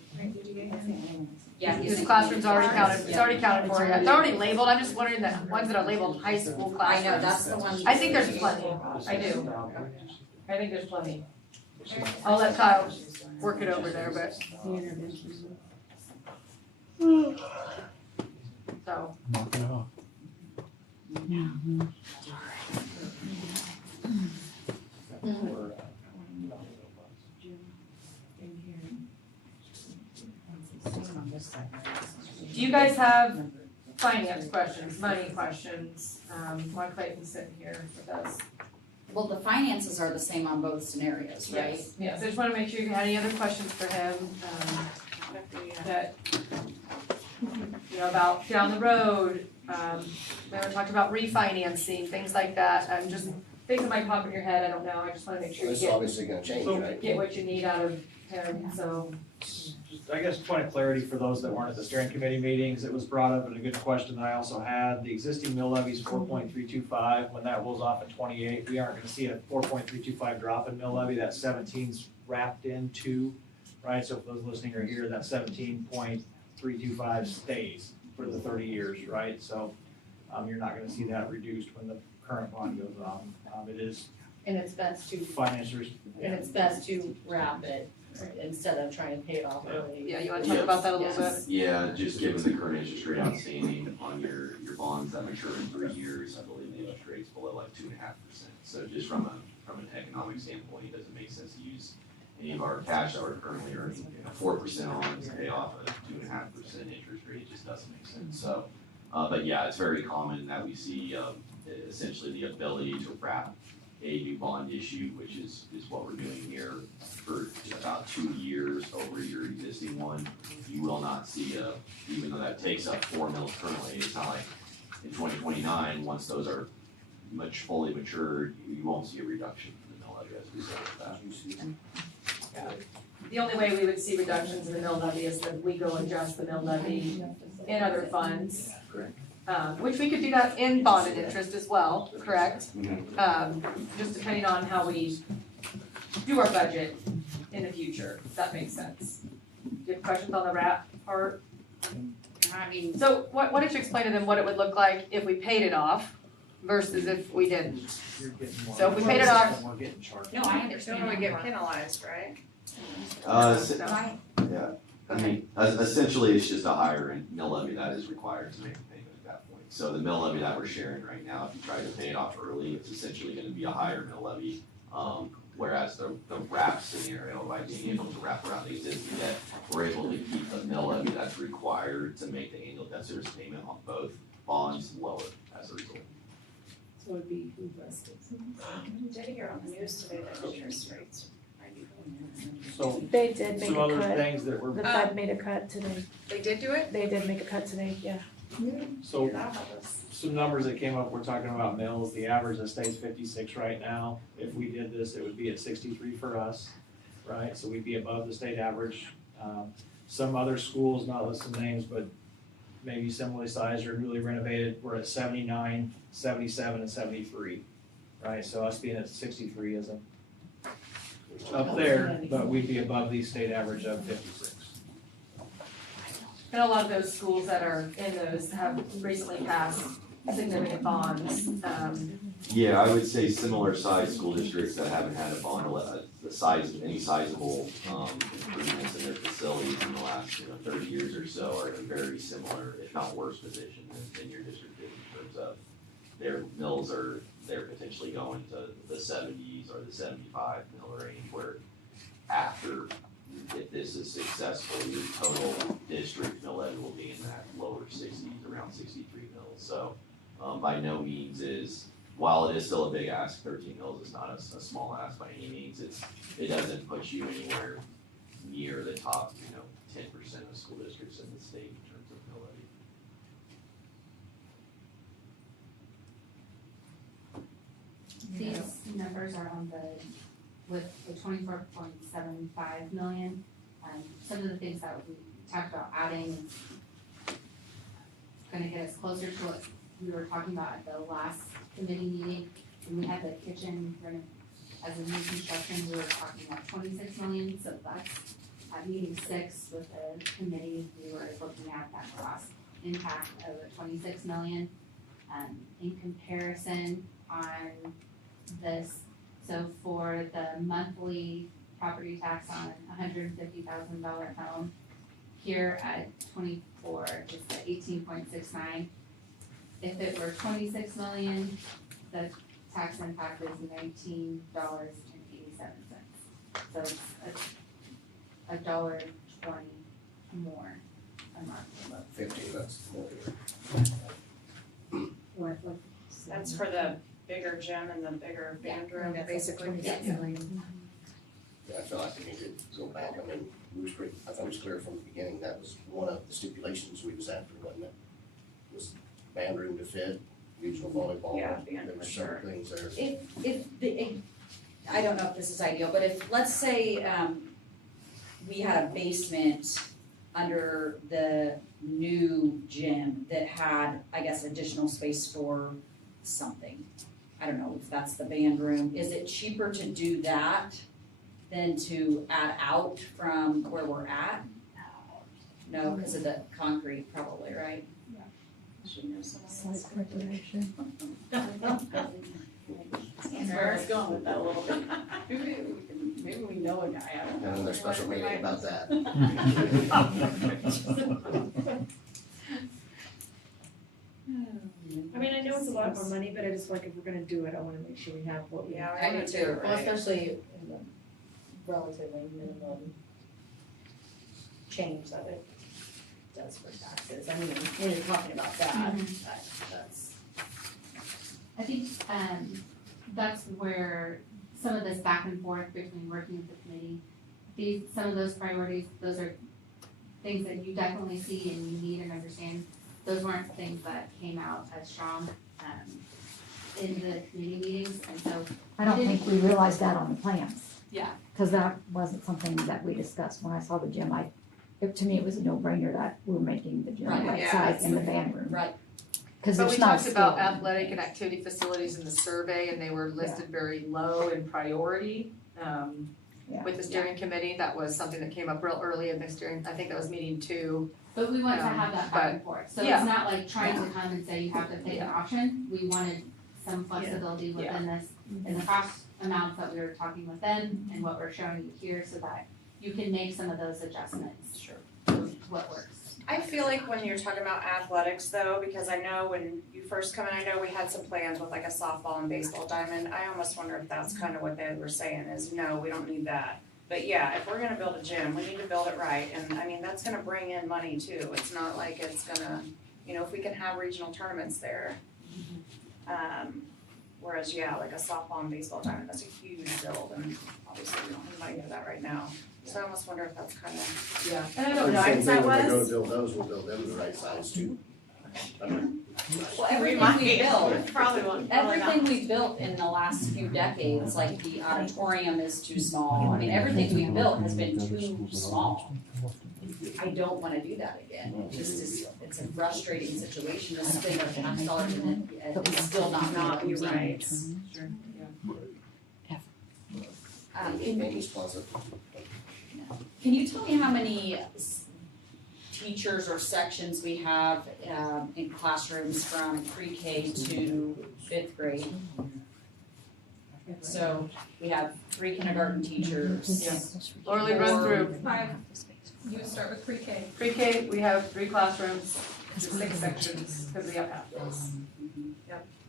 Yeah. His classroom's already counted, it's already counted for you. They're already labeled, I'm just wondering the ones that are labeled high school I classrooms. know, that's the one. I think there's plenty, I do. I think there's plenty. I'll let Kyle work it over there, but, so. Knock it off. Do you guys have finance questions, money questions? Why Clayton's sitting here with us. Well, the finances are the same on both scenarios, right? Yes, yes, I just wanna make sure you had any other questions for him, that, you know, about down the road, we were talking about refinancing, things like that, just things that might pop in your head, I don't know, I just wanna make sure you This is obviously gonna change, right? get what you need out of him, so. Just, I guess, point of clarity for those that weren't at the steering committee meetings, it was brought up, and a good question that I also had, the existing mill levy is 4.325, when that rolls off at 28, we aren't gonna see a 4.325 drop in mill levy, that 17's wrapped into, right, so for those listening or here, that 17.325 stays for the 30 years, right, so, you're not gonna see that reduced when the current bond goes off, it is And it's best to, financiers. and it's best to wrap it instead of trying to pay it off early. Yeah, you wanna talk about that a little bit? Yeah, just given the current interest rate outstanding on your bonds that mature in 3 years, I believe the interest rate's below like 2.5%. So just from an economic standpoint, it doesn't make sense to use any of our cash that we're currently earning, 4% on to pay off a 2.5% interest rate, it just doesn't make sense. So, but yeah, it's very common that we see, essentially the ability to wrap a new bond issue, which is what we're doing here for about 2 years over your existing one. You will not see even though that takes up 4 mils currently, it's not like in 2029, once those are fully matured, you won't see a reduction in the mill levy as a result of that. The only way we would see reductions in the mill levy is that we go adjust the mill levy in other funds. Correct. Which we could do that in bonded interest as well, correct? Just depending on how we do our budget in the future, if that makes sense. Do you have questions on the wrap part? I mean, So what did you explain to them what it would look like if we paid it off versus if we didn't? So if we paid it off. We're getting charged. no, I understand. Don't we get penalized, right? Yeah, I mean, essentially, it's just a higher mill levy that is required to make a payment at that point. So the mill levy that we're sharing right now, if you try to pay it off early, it's essentially gonna be a higher mill levy. Whereas the wrap scenario, by being able to wrap around the existing debt, we're able to keep the mill levy that's required to make the annual debt service payment on both bonds lower as a result. So it'd be who vested? Did hear on the news today that interest rates might be going So, They did make some a other cut, things that the were, Fed made a cut today, up. They did do it? they did make a cut today, yeah. so That'll help us. some numbers that came up, we're talking about mills, the average that stays 56 right now. If we did this, it would be at 63 for us, right? So we'd be above the state average. Some other schools, not listing names, but maybe similarly sized or newly renovated, we're at 79, 77, and 73, right? So us being at 63 isn't up there, but we'd be above the state average of 56. And a lot of those schools that are in those have recently passed significant bonds. Yeah, I would say similar sized school districts that haven't had a bond, the size, any sizable, improvements in their facilities in the last, 30 years or so are in a very similar, if not worse position than your district is in terms of their mills they're potentially going to the 70s or the 75 mill range, where after, if this is successful, your total district mill levy will be in that lower 60s, around 63 mils. So, by no means while it is still a big ask, 13 mils is not a small ask by any means. It doesn't put you anywhere near the top, 10% of school districts in the state in terms of mill levy. These numbers are on with the 24.75 million. Some of the things that we talked about adding is gonna get us closer to what we were talking about at the last committee meeting. When we had the kitchen as a new construction, we were talking about 26 million, so that's at meeting 6 with the committee, we were looking at that cost impact of the 26 million. In comparison on this, so for the monthly property tax on a $150,000 home, here at 24, it's at 18.69. If it were 26 million, the tax impact is $19.87. So it's $1.20 more a month. About 15, that's more. That's for the bigger gym and the bigger band room, basically. Yes. Yeah, I feel like we need to go back. I mean, I thought it was clear from the beginning, that was one of the stipulations we was after, wasn't it? Was band room to fit, regional volleyball. Yeah, band There for were sure. certain things there. I don't know if this is ideal, but if, let's say, we had a basement under the new gym that had, I guess, additional space for something. I don't know if that's the band room. Is it cheaper to do that than to add out from where we're at? No, because of the concrete probably, right? She knows some of Slight this. speculation. That's where I was going with that a little bit. Maybe we know a guy, I don't know. And another special meeting about that. I mean, I know it's a lot more money, but I just like, if we're gonna do it, I wanna make sure we have what we. Yeah, I we do want to too. do it Well, right. especially in the relatively minimum change that it does for taxes. I mean, when you're talking about that, that's. I think, that's where some of this back and forth between working with the committee, some of those priorities, those are things that you definitely see and you need and understand. Those weren't things that came out as strong, in the committee meetings, and so. I don't think we realized that on the plans. Yeah. Cause that wasn't something that we discussed. When I saw the gym, to me, it was a no-brainer that we're making the gym Right, right yeah, size in the band room. Right. Cause But we there's not talked about skill. athletic and activity facilities in the survey, and they were listed very low in priority. Yeah. With the steering committee, that was something that came up real early in the steering, I think that was meeting 2. But we want to have that back and forth, so it's not like trying to come and say you have to pick an option, we wanted some flexibility within this, in the cost amounts that we were talking with them, and what we're showing you here, so that you can make some of those adjustments. Sure. What works. I feel like when you're talking about athletics though, because I know when you first come in, I know we had some plans with like a softball and baseball diamond. I almost wonder if that's kind of what they were saying is, no, we don't need that. But yeah, if we're gonna build a gym, we need to build it right, and I mean, that's gonna bring in money too. It's not like it's gonna, if we can have regional tournaments there. Whereas, yeah, like a softball and baseball diamond, that's a huge build, and obviously we don't have money for that right now. So I almost wonder if that's kind of. Yeah. And I don't know, if that When they go to was. build those, we'll build them the right size too. I mean, Well, everything we built, Probably won't. everything we built in the last few decades, like the auditorium is too small. I mean, everything we built has been too small. I don't wanna do that again. It just is, it's a frustrating situation to spend our tax dollars in it and still not be right. Amy's Plaza. Can you tell me how many teachers or sections we have in classrooms from pre-K to 5th grade? So we have 3 kindergarten teachers. Yeah. Lorelei, run through. 5, you start with pre-K. Pre-K, we have 3 classrooms, 6 sections, because we have half days.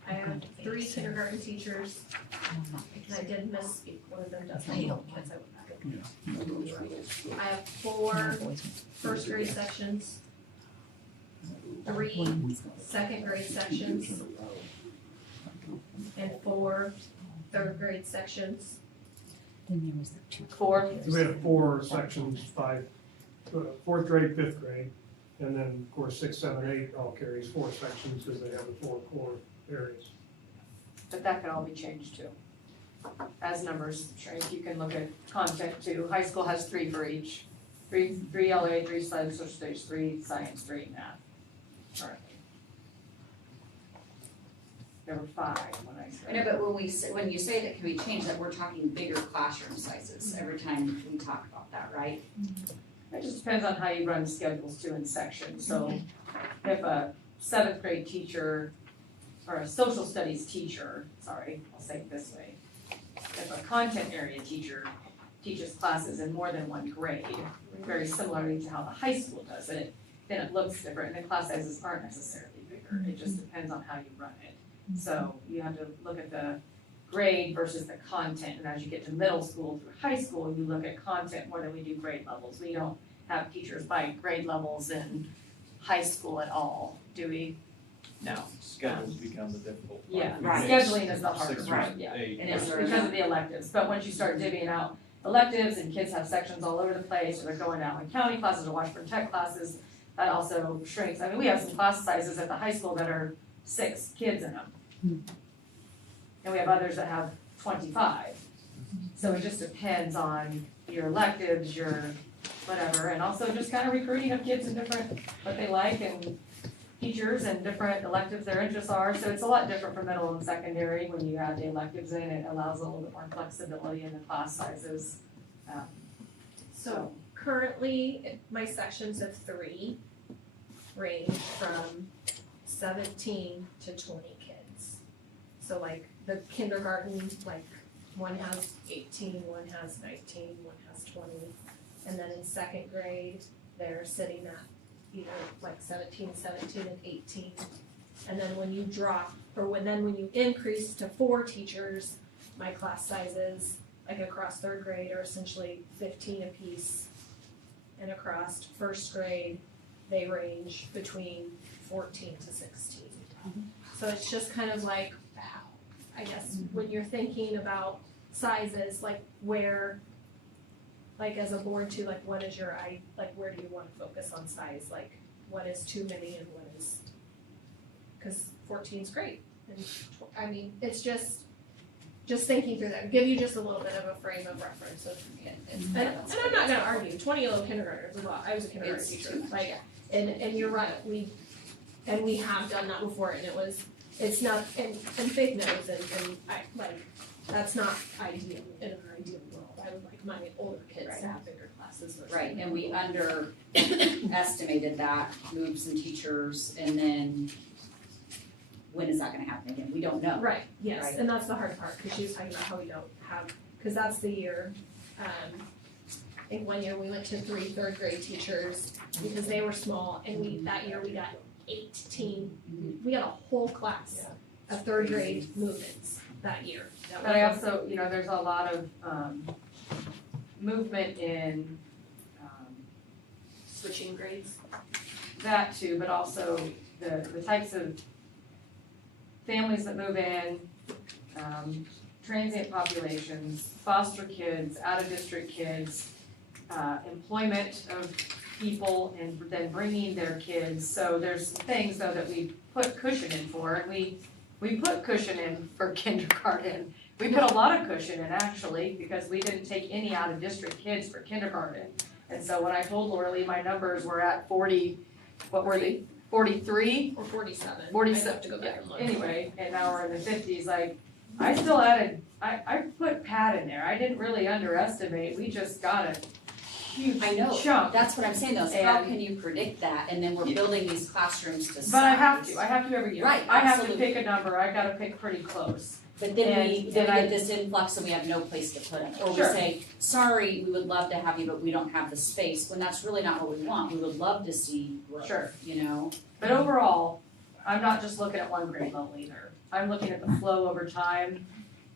I have 3 kindergarten teachers, and I did misspeak, one of them does have little kids, I went back. I have 4 first grade sections, 3 second grade sections, and 4 third grade sections. Then there was the 2. 4, We have 4 sections, 4th grade, 5th grade, and then, of course, 6, 7, 8 all carries 4 sections because they have the 4 core areas. but that could all be changed too. As numbers shrink, you can look at content too. High school has 3 for each. 3 LA, 3 social studies, 3 science, 3 math currently. There were 5 when I I started. know, but when you say that can be changed, that we're talking bigger classroom sizes every time we talk about that, right? It just depends on how you run schedules too in sections. So if a 7th grade teacher, or a social studies teacher, sorry, I'll say it this way. If a content area teacher teaches classes in more than one grade, very similarly to how the high school does it, then it looks different and the class sizes aren't necessarily bigger. It just depends on how you run it. So you have to look at the grade versus the content, and as you get to middle school through high school, you look at content more than we do grade levels. We don't have teachers by grade levels in high school at all, do we? No. Schedules become the difficult part. Yeah, Right. scheduling is the 6 hardest through part, yeah. 8. And is there Because of the electives, but once you start divvying out electives and kids have sections all over the place, or they're going out in county classes or Washburn Tech classes, that also shrinks. I mean, we have some class sizes at the high school that are 6 kids in them. And we have others that have 25. So it just depends on your electives, your whatever, and also just kind of recruiting of kids and different, what they like and teachers and different electives their interests are. So it's a lot different from middle and secondary when you add the electives in. It allows a little bit more flexibility in the class sizes. So currently, my sections of 3 range from 17 to 20 kids. So like the kindergarten, like one has 18, one has 19, one has 20. And then in second grade, they're sitting at either like 17 and 18. And then when you drop, when you increase to 4 teachers, my class sizes like across third grade are essentially 15 apiece. And across first grade, they range between 14 to 16. So it's just kind of like, I guess, when you're thinking about sizes, like where, like as a board too, like what is your, like where do you want to focus on size? Like what is too many and what is, because 14 is great. And I mean, it's just thinking through that, give you just a little bit of a frame of reference of, and I'm not gonna argue, 20 little kindergartners is a lot, I was a kindergarten teacher, like, and you're right, we have done that before, and it's not, and Faith knows, and I, like, that's not ideal, in an ideal world, I would like my older kids to have bigger classes versus. Right, and we underestimated that, moved some teachers, and then when is that gonna happen again? We don't know. Right, yes, Right. and that's the hard part, because she was talking about how we don't have, because that's the year, I think one year we went to 3 third grade teachers, because they were small, and that year we got 18, we got a whole class of third grade movements that year. But I also, there's a lot of, movement in, switching grades. That too, but also the types of families that move in, transient populations, foster kids, out-of-district kids, employment of people and then bringing their kids. So there's some things though that we put cushion in for, and we put cushion in for kindergarten. We put a lot of cushion in actually, because we didn't take any out-of-district kids for kindergarten. And so when I told Laura my numbers were at 40, what were they? 43? Or 47. 47, I'd have to go back and look. Anyway, and now we're in the 50s, like, I still added, I put Pat in there, I didn't really underestimate, we just got a huge I know, chunk. that's what I'm saying though, is how And- can you predict that, and then we're building these classrooms to size. But I have to every year. Right, I have to absolutely. pick a number, I gotta pick pretty close. But then And we then get this influx and we have no place to put them, or we Sure. say, sorry, we would love to have you, but we don't have the space, when that's really not what we want, we would love to see growth, Sure. you know? But overall, I'm not just looking at one grade level either. I'm looking at the flow over time.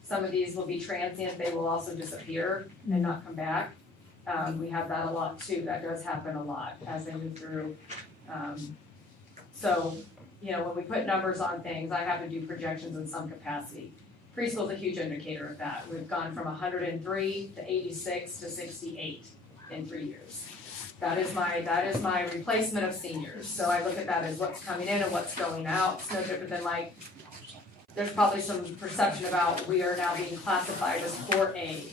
Some of these will be transient, they will also disappear and not come back. We have that a lot too, that does happen a lot as they move through. So, when we put numbers on things, I have to do projections in some capacity. Preschool's a huge indicator of that. We've gone from 103 to 86 to 68 in 3 years. That is my replacement of seniors. So I look at that as what's coming in and what's going out. It's no different than like, there's probably some perception about we are now being classified as 4A.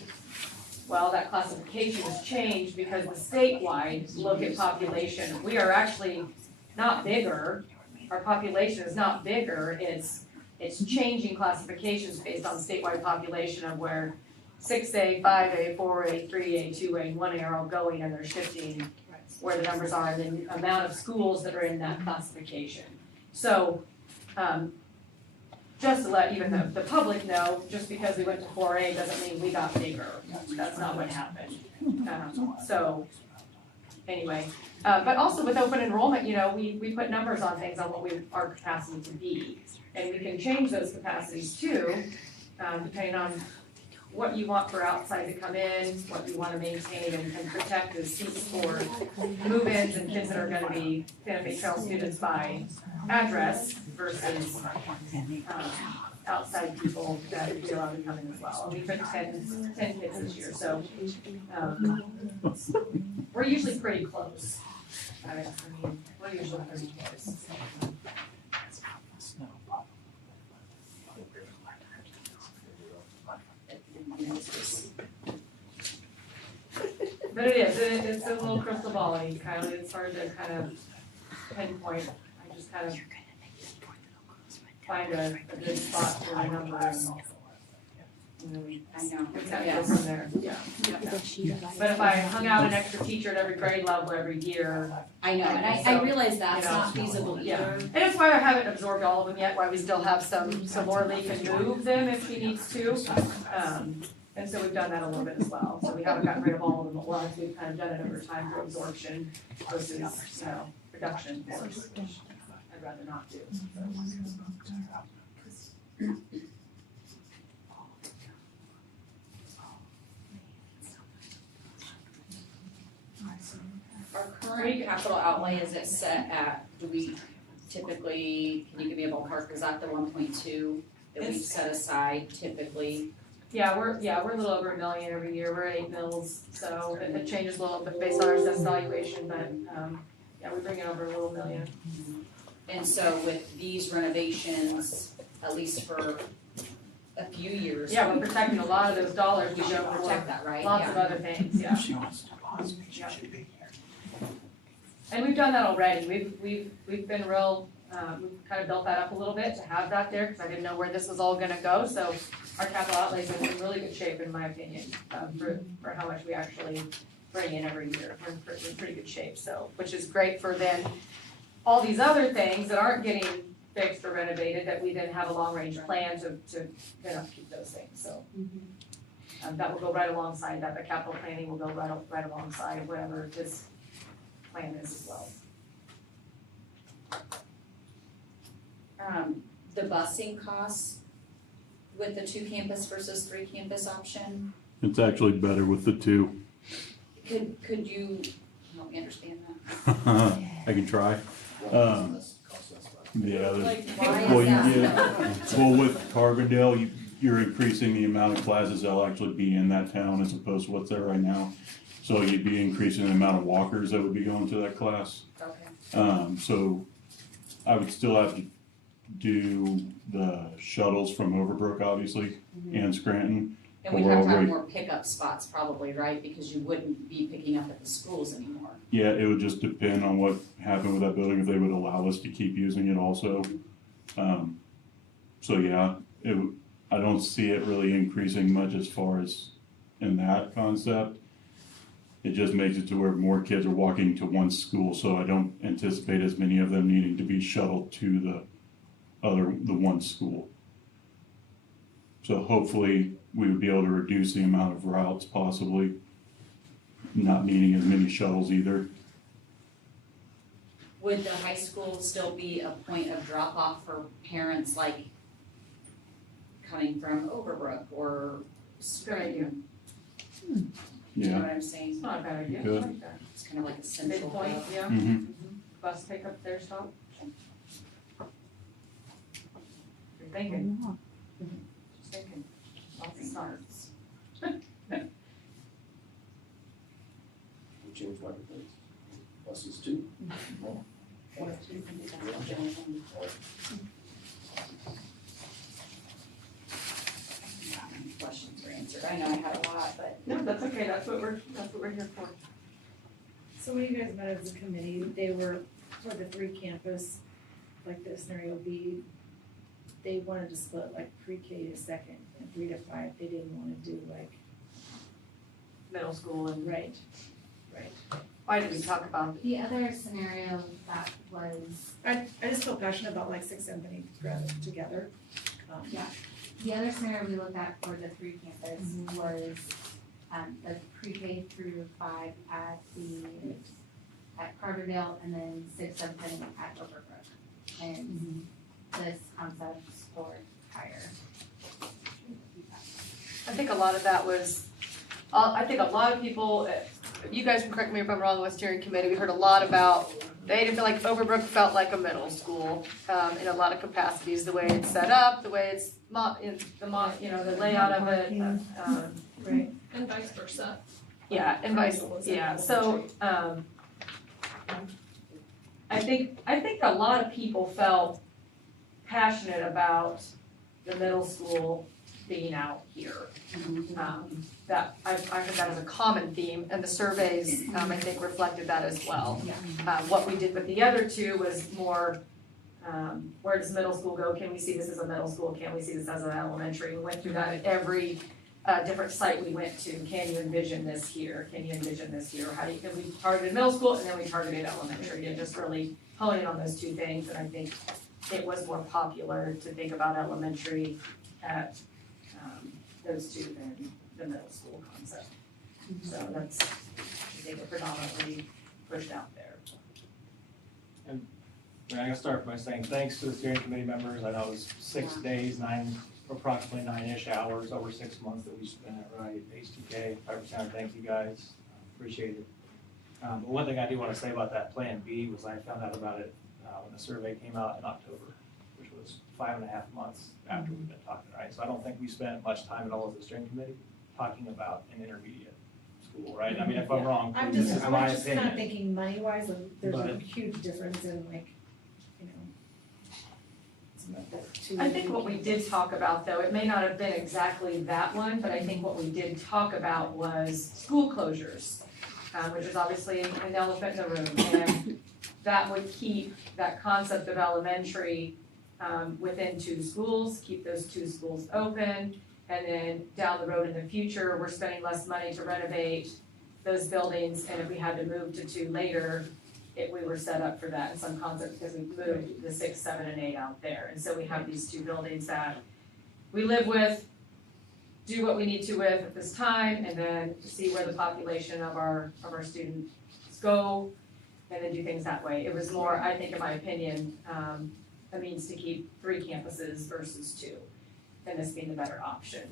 Well, that classification has changed because the statewide look at population, we are actually not bigger. Our population is not bigger, it's changing classifications based on statewide population of where 6A, 5A, 4A, 3A, 2A, and 1A are all going, and they're shifting where the numbers are and the amount of schools that are in that classification. So, just to let even the public know, just because we went to 4A doesn't mean we got bigger. That's not what happened. So, anyway, but also with open enrollment, we put numbers on things on what our capacity to be. And we can change those capacities too, depending on what you want for outside to come in, what you want to maintain and protect as seats for move-ins and kids that are going to be Santa Fe Trail students by address versus outside people that would be allowed to come in as well. And we put 10 kids this year, so we're usually pretty close. We're usually pretty close. But it's a little crystal ball-y, Kylie, it's hard to kind of pinpoint, I just kind of find a good spot for my number and I know. we kind of go from there, yeah. But if I hung out an extra teacher at every grade level every year. I know, and I realize that's not feasible Yeah, either. and that's why I haven't absorbed all of them yet, why we still have some more Lee can move them if he needs to. And so we've done that a little bit as well, so we haven't gotten rid of all of them at once, we've kind of done it over time for absorption versus, reduction, which I'd rather not do. outlay, is it set at, do we typically, can you give me a ballpark, is that the 1.2 that we It's- set aside typically? Yeah, we're a little over $1 million every year, we're at 8 mils, so it changes a little bit based on our assessed valuation, but, yeah, we bring it over a little million. And so with these renovations, at least for a few years. Yeah, we're protecting a lot of those dollars, We we should go protect for that, right? lots Yeah. of other things, yeah. She wants to pause me, she should be here. And we've done that already, we've been real, we've kind of built that up a little bit to have that there, because I didn't know where this was all gonna go, so our capital outlays are in really good shape, in my opinion, for how much we actually bring in every year, we're in pretty good shape, so, which is great for then all these other things that aren't getting fixed or renovated, that we then have a long-range plan to then upkeep those things, so. That will go right alongside that, the capital planning will go right alongside whatever this plan is as well. The busing costs with the 2 campus versus 3 campus option, It's actually better with the 2. could you help me understand I can try. Cost less money. Yeah, that? there's- Why well, is you that? get, well, with Carbondale, you're increasing the amount of classes that'll actually be in that town as opposed to what's there right now. So you'd be increasing the amount of walkers that would be going to that class. Okay. So I would still have to do the shuttles from Overbrook, obviously, and Scranton. And we'd We're have to have already- more pickup spots probably, right, because you wouldn't be picking up at the schools anymore. Yeah, it would just depend on what happened with that building, if they would allow us to keep using it also. So yeah, I don't see it really increasing much as far as in that concept. It just makes it to where more kids are walking to one school, so I don't anticipate as many of them needing to be shuttled to the one school. So hopefully, we would be able to reduce the amount of routes possibly, not needing as many shuttles either. Would the high school still be a point of drop off for parents like coming from Overbrook or Scranton? You know Yeah. what I'm saying? It's not a bad idea, I Good. like that. It's kind of like a central Midpoint, hub. yeah, Mm-hmm. bus pick up their stop. You're thinking, just thinking, lots of starts. We change marketplace. Buses too. Or two can be done. Questions were answered. I know I had a lot, but No, that's okay, that's what we're here for. So when you guys met as a committee, they were, for the 3 campus, like the scenario B, they wanted to split like pre-K to second and 3 to 5, they didn't wanna do like, Middle school and, right. why did we talk about, The other scenario that was, I just feel passionate about like 6, 7, and 8 together. Yeah. the other scenario we looked at for the 3 campus was, the pre-K through 5 at Carterdale and then 6, 7 at Overbrook. And this concept for higher. I think a lot of that was, I think a lot of people, you guys can correct me if I'm wrong, the steering committee, we heard a lot about, they didn't feel like Overbrook felt like a middle school, in a lot of capacities, the way it's set up, the way it's the layout of it, Right. And vice versa. yeah, and so, I think a lot of people felt passionate about the middle school being out here. That, I heard that as a common theme, and the surveys, I think reflected that as well. What we did with the other 2 was more, where does middle school go? Can we see this as a middle school? Can we see this as an elementary? We went through that at every different site we went to. Can you envision this here? Can you envision this here? And we targeted middle school and then we targeted elementary, and just really honing on those 2 things. And I think it was more popular to think about elementary at those 2 than the middle school concept. So that's, I think, what predominantly pushed out there. I'm gonna start by saying thanks to the steering committee members. I know it was 6 days, approximately 9-ish hours over 6 months that we spent it, right? HTK, 5%, thank you guys, appreciate it. But one thing I do wanna say about that Plan B was I found out about it, when the survey came out in October, which was 5.5 months after we've been talking, right? So I don't think we spent much time at all as a steering committee talking about an intermediate school, right? I mean, if I'm wrong, I'm this just, is my I'm just kinda opinion. thinking money-wise, like, there's a But- huge difference in like, you know. It's not that two. I think what we did talk about though, it may not have been exactly that one, but I think what we did talk about was school closures, which is obviously an elephant in the room. And that would keep that concept of elementary within 2 schools, keep those 2 schools open. And then down the road in the future, we're spending less money to renovate those buildings. And if we had to move to 2 later, we were set up for that in some concept because we moved the 6, 7, and 8 out there. And so we have these 2 buildings that we live with, do what we need to with at this time, and then see where the population of our students go, and then do things that way. It was more, I think in my opinion, a means to keep 3 campuses versus 2, and this being the better option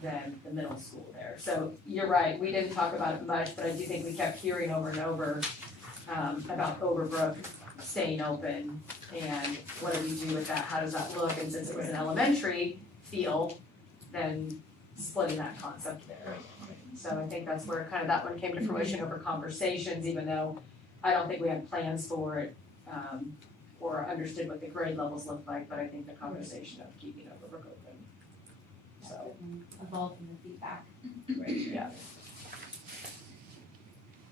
than the middle school there. So you're right, we didn't talk about it much, but I do think we kept hearing over and over about Overbrook staying open, and what do we do with that, how does that look, and since it was an elementary feel, then splitting that concept there. So I think that's where kind of that one came to fruition over conversations, even though I don't think we had plans for it, or understood what the grade levels looked like, but I think the conversation of keeping Overbrook open. So, Evolve from the feedback. yeah.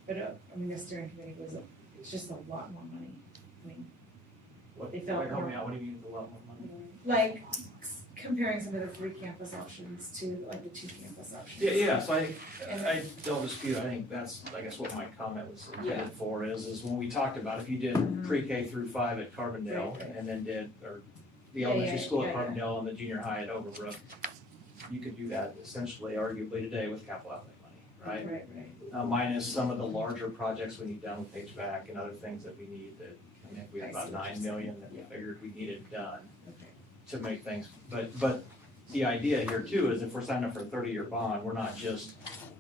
But, I mean, the steering committee was, it's just a lot more money. I mean, What, They felt help me more- out, what do you mean with a lot more money? like comparing some of the 3 campus options to like the 2 campus options. Yeah, so I don't dispute, I think that's, I guess what my comment was intended for is when we talked about if you did pre-K through 5 at Carbondale Right. and then did, or the Yeah, elementary yeah, school at yeah, yeah. Carbondale and the junior high at Overbrook, you could do that essentially arguably today with capital outlay money, right? Right. Minus some of the larger projects we need done with HVAC and other things that we need that, I mean, we have about 9 million that we figured we needed done Okay. to make things, but the idea here too is if we're signing up for a 30-year bond, we're not just,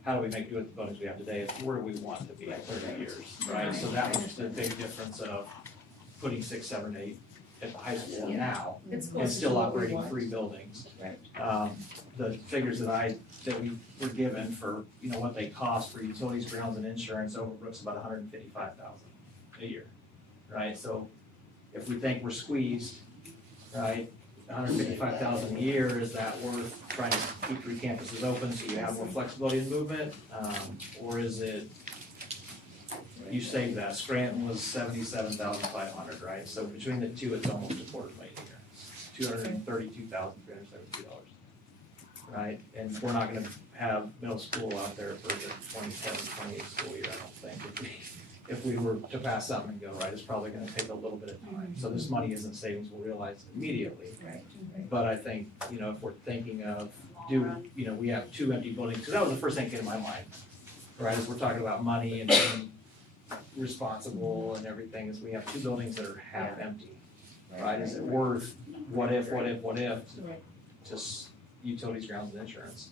how do we make do with the buildings we have today, it's where do we want to be in 30 years, right? So that was the big difference of putting 6, 7, 8 at the high school now, It's and closer still to what we operating want. 3 buildings. Right. The figures that we were given for, you know, what they cost for utilities, grounds, and insurance, Overbrook's about $155,000 a year, right? So if we think we're squeezed, right, $155,000 a year, is that worth trying to keep 3 campuses open so you have more flexibility in movement? Or is it, you save that, Scranton was $77,500, right? So between the 2, it's almost $250,000 a year, $232,372, right? And we're not gonna have middle school out there for the 27-28 school year, I don't think. If we were to pass something and go, right, it's probably gonna take a little bit of time. So this money isn't savings we'll realize immediately. Right. But I think, you know, if we're thinking of, we have 2 empty buildings, because that was the first thing that came to my mind, right, as we're talking about money and being responsible and everything, is we have 2 buildings that are half empty, right? Is it worth, what if, just utilities, grounds, and insurance?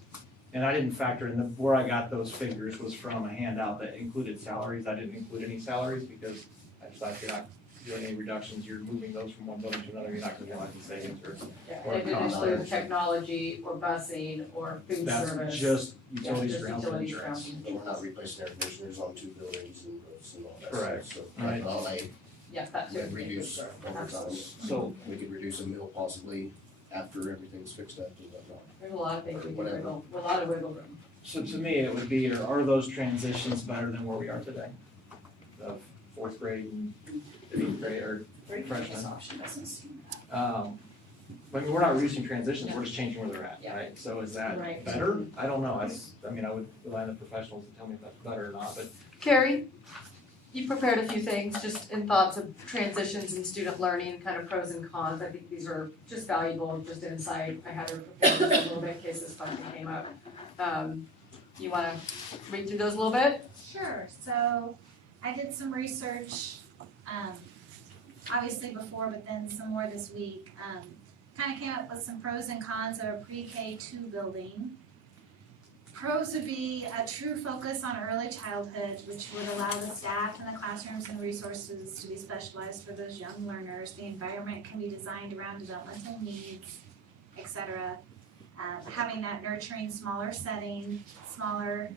And I didn't factor in, where I got those figures was from a handout that included salaries. I didn't include any salaries because I just thought if you're not doing any reductions, you're moving those from one building to another, you're not gonna realize the savings or. It didn't include technology or busing or food service. That's just Yeah, utilities, just grounds, and utilities, insurance. grounds, and But we're not replacing air conditioners on 2 buildings and roofs and all that Correct. stuff. So Right. capital outlay Yes, that too. would reduce over time. So, We could reduce a mill possibly after everything's fixed up and whatnot. There's a lot of things we can Whatever. wiggle, a lot of wiggle room. so to me, it would be, are those transitions better than where we are today? Of 4th grade and 8th grade or This freshmen? option doesn't seem that. I mean, we're not reducing transitions, we're just changing where they're at, Yeah. right? So is that Right. better? I don't know, I mean, I would rely on the professionals to tell me if that's better or not, but Carrie, you prepared a few things just in thoughts of transitions and student learning, kind of pros and cons. I think these are just valuable, just insight. I had her prepare a little bit in case this question came up. You wanna read through those a little bit? Sure, so I did some research, obviously before, but then some more this week. Kind of came up with some pros and cons of a pre-K 2 building. Pros would be a true focus on early childhood, which would allow the staff and the classrooms and resources to be specialized for those young learners. The environment can be designed around developmental needs, etc. Having that nurturing, smaller setting, smaller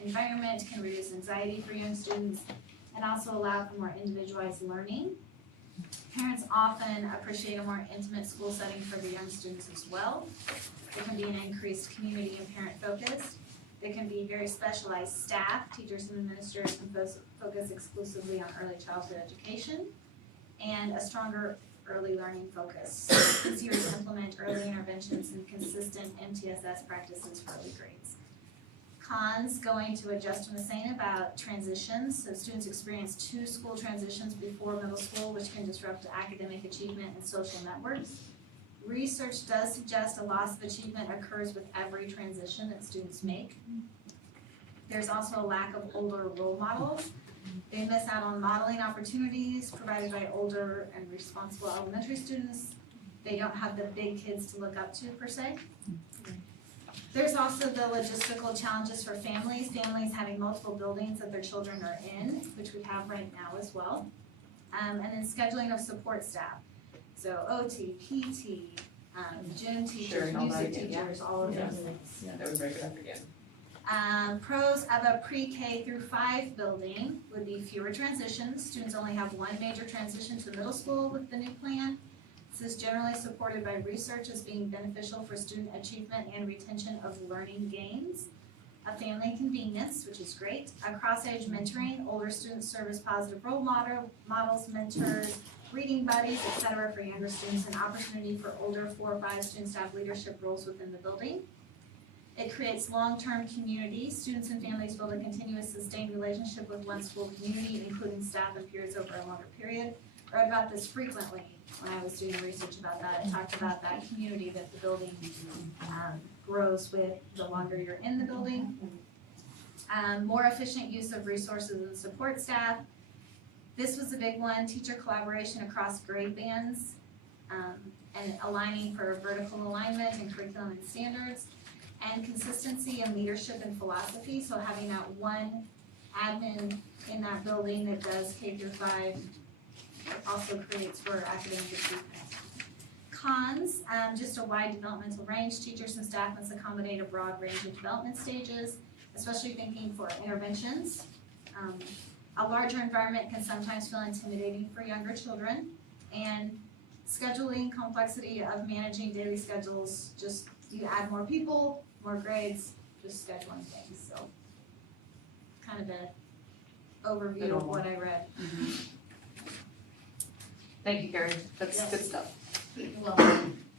environment can reduce anxiety for young students and also allow for more individualized learning. Parents often appreciate a more intimate school setting for the young students as well. There can be an increased community and parent focus. There can be very specialized staff, teachers and administrators can focus exclusively on early childhood education, and a stronger early learning focus. Easier to implement early interventions and consistent MTSS practices for early grades. Cons, going to what Justin was saying about transitions. So students experience 2 school transitions before middle school, which can disrupt academic achievement and social networks. Research does suggest a loss of achievement occurs with every transition that students make. There's also a lack of older role models. They miss out on modeling opportunities provided by older and responsible elementary students. They don't have the big kids to look up to per se. There's also the logistical challenges for families. Families having multiple buildings that their children are in, which we have right now as well. And then scheduling of support staff. So OT, PT, gym teachers, music teachers, all of those things. That would break it up again. Pros of a pre-K through 5 building would be fewer transitions. Students only have 1 major transition to middle school with the new plan. This is generally supported by research as being beneficial for student achievement and retention of learning gains. A family convenience, which is great. A cross-age mentoring, older students serve as positive role models, mentors, reading buddies, etc. for younger students, an opportunity for older 4 or 5 students to have leadership roles within the building. It creates long-term community. Students and families build a continuous, sustained relationship with one school community, including staff and peers over a longer period. I read about this frequently when I was doing research about that. I talked about that community that the building grows with the longer you're in the building. More efficient use of resources and support staff. This was a big one, teacher collaboration across grade bands, and aligning for vertical alignment and curriculum and standards, and consistency in leadership and philosophy. So having that one admin in that building that does K through 5 also creates for academic achievement. Cons, just a wide developmental range. Teachers and staff must accommodate a broad range of development stages, especially thinking for interventions. A larger environment can sometimes feel intimidating for younger children, and scheduling complexity of managing daily schedules, just you add more people, more grades, just scheduling things, so kind of an overview of what I read. Thank you, Karen, that's good stuff. Well,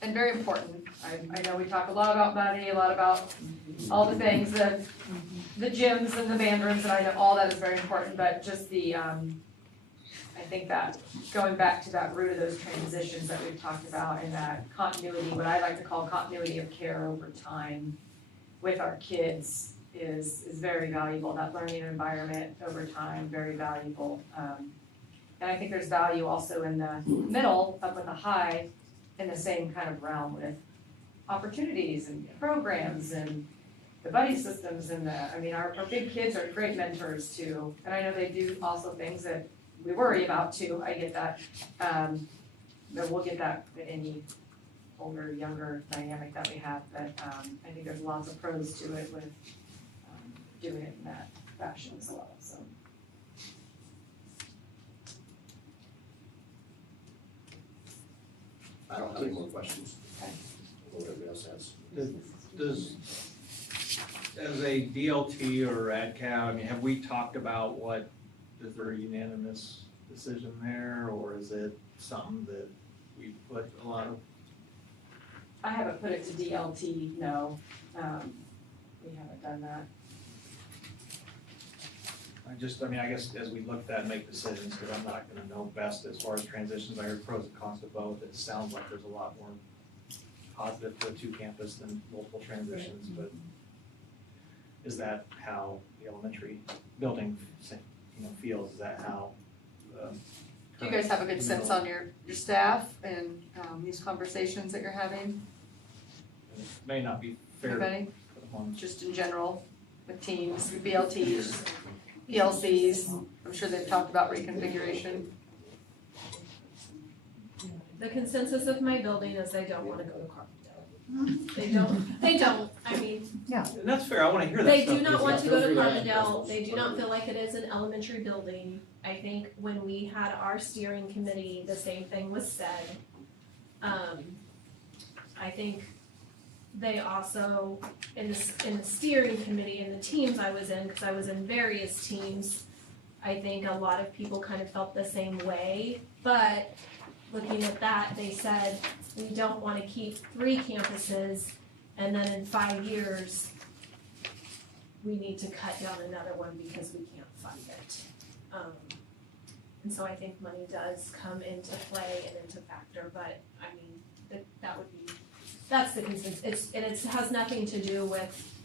And very important. I know we talk a lot about money, a lot about all the things, the gyms and the band rooms, and I know all that is very important, but just the, I think that going back to that root of those transitions that we've talked about and that continuity, what I like to call continuity of care over time with our kids is very valuable. That learning environment over time, very valuable. And I think there's value also in the middle up with the high in the same kind of realm with opportunities and programs and the buddy systems and our big kids are great mentors too. And I know they do also things that we worry about too, I get that. But we'll get that in any older, younger dynamic that we have. But I think there's lots of pros to it with doing it in that fashion as well, so. I don't have any more questions. Whatever else has. Does, as a DLT or AdCal, have we talked about is there a unanimous decision there, or is it something that we put a lot of? I haven't put it to DLT, no. We haven't done that. I guess as we look at that and make decisions, because I'm not gonna know best as far as transitions, I heard pros and cons of both. It sounds like there's a lot more positive to a 2-campus than multiple transitions, but is that how the elementary building, feels? Is that how? Do you guys have a good sense on your staff and these conversations that you're having? It may not be fair Anybody? for the just in general, with teams, BLTs, PLCs, I'm sure they've talked about reconfiguration. The consensus of my building is they don't wanna go to Carbondale. They don't, I mean, And that's fair, I wanna hear that they stuff. do not because want to feel go to free Carbondale, they do not feel like it is an elementary building. I think when we had our steering committee, the same thing was said. I think they also, in the steering committee and the teams I was in, because I was in various teams, I think a lot of people kind of felt the same way, but looking at that, they said, we don't wanna keep 3 campuses, and then in 5 years, we need to cut down another one because we can't fund it. And so I think money does come into play and into factor, but I mean, that would be, that's the consensus. It has nothing to do with,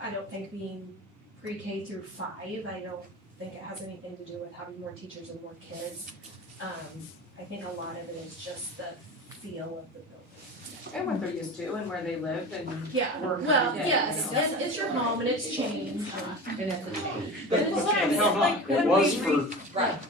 I don't think being pre-K through 5, I don't think it has anything to do with having more teachers and more kids. I think a lot of it is just the feel of the building. And what they're used to and where they live and Yeah, work. well, every day, yes, you know? it's your home and it's changed. And it's a change. But And it's how changed. not? Like, It when was we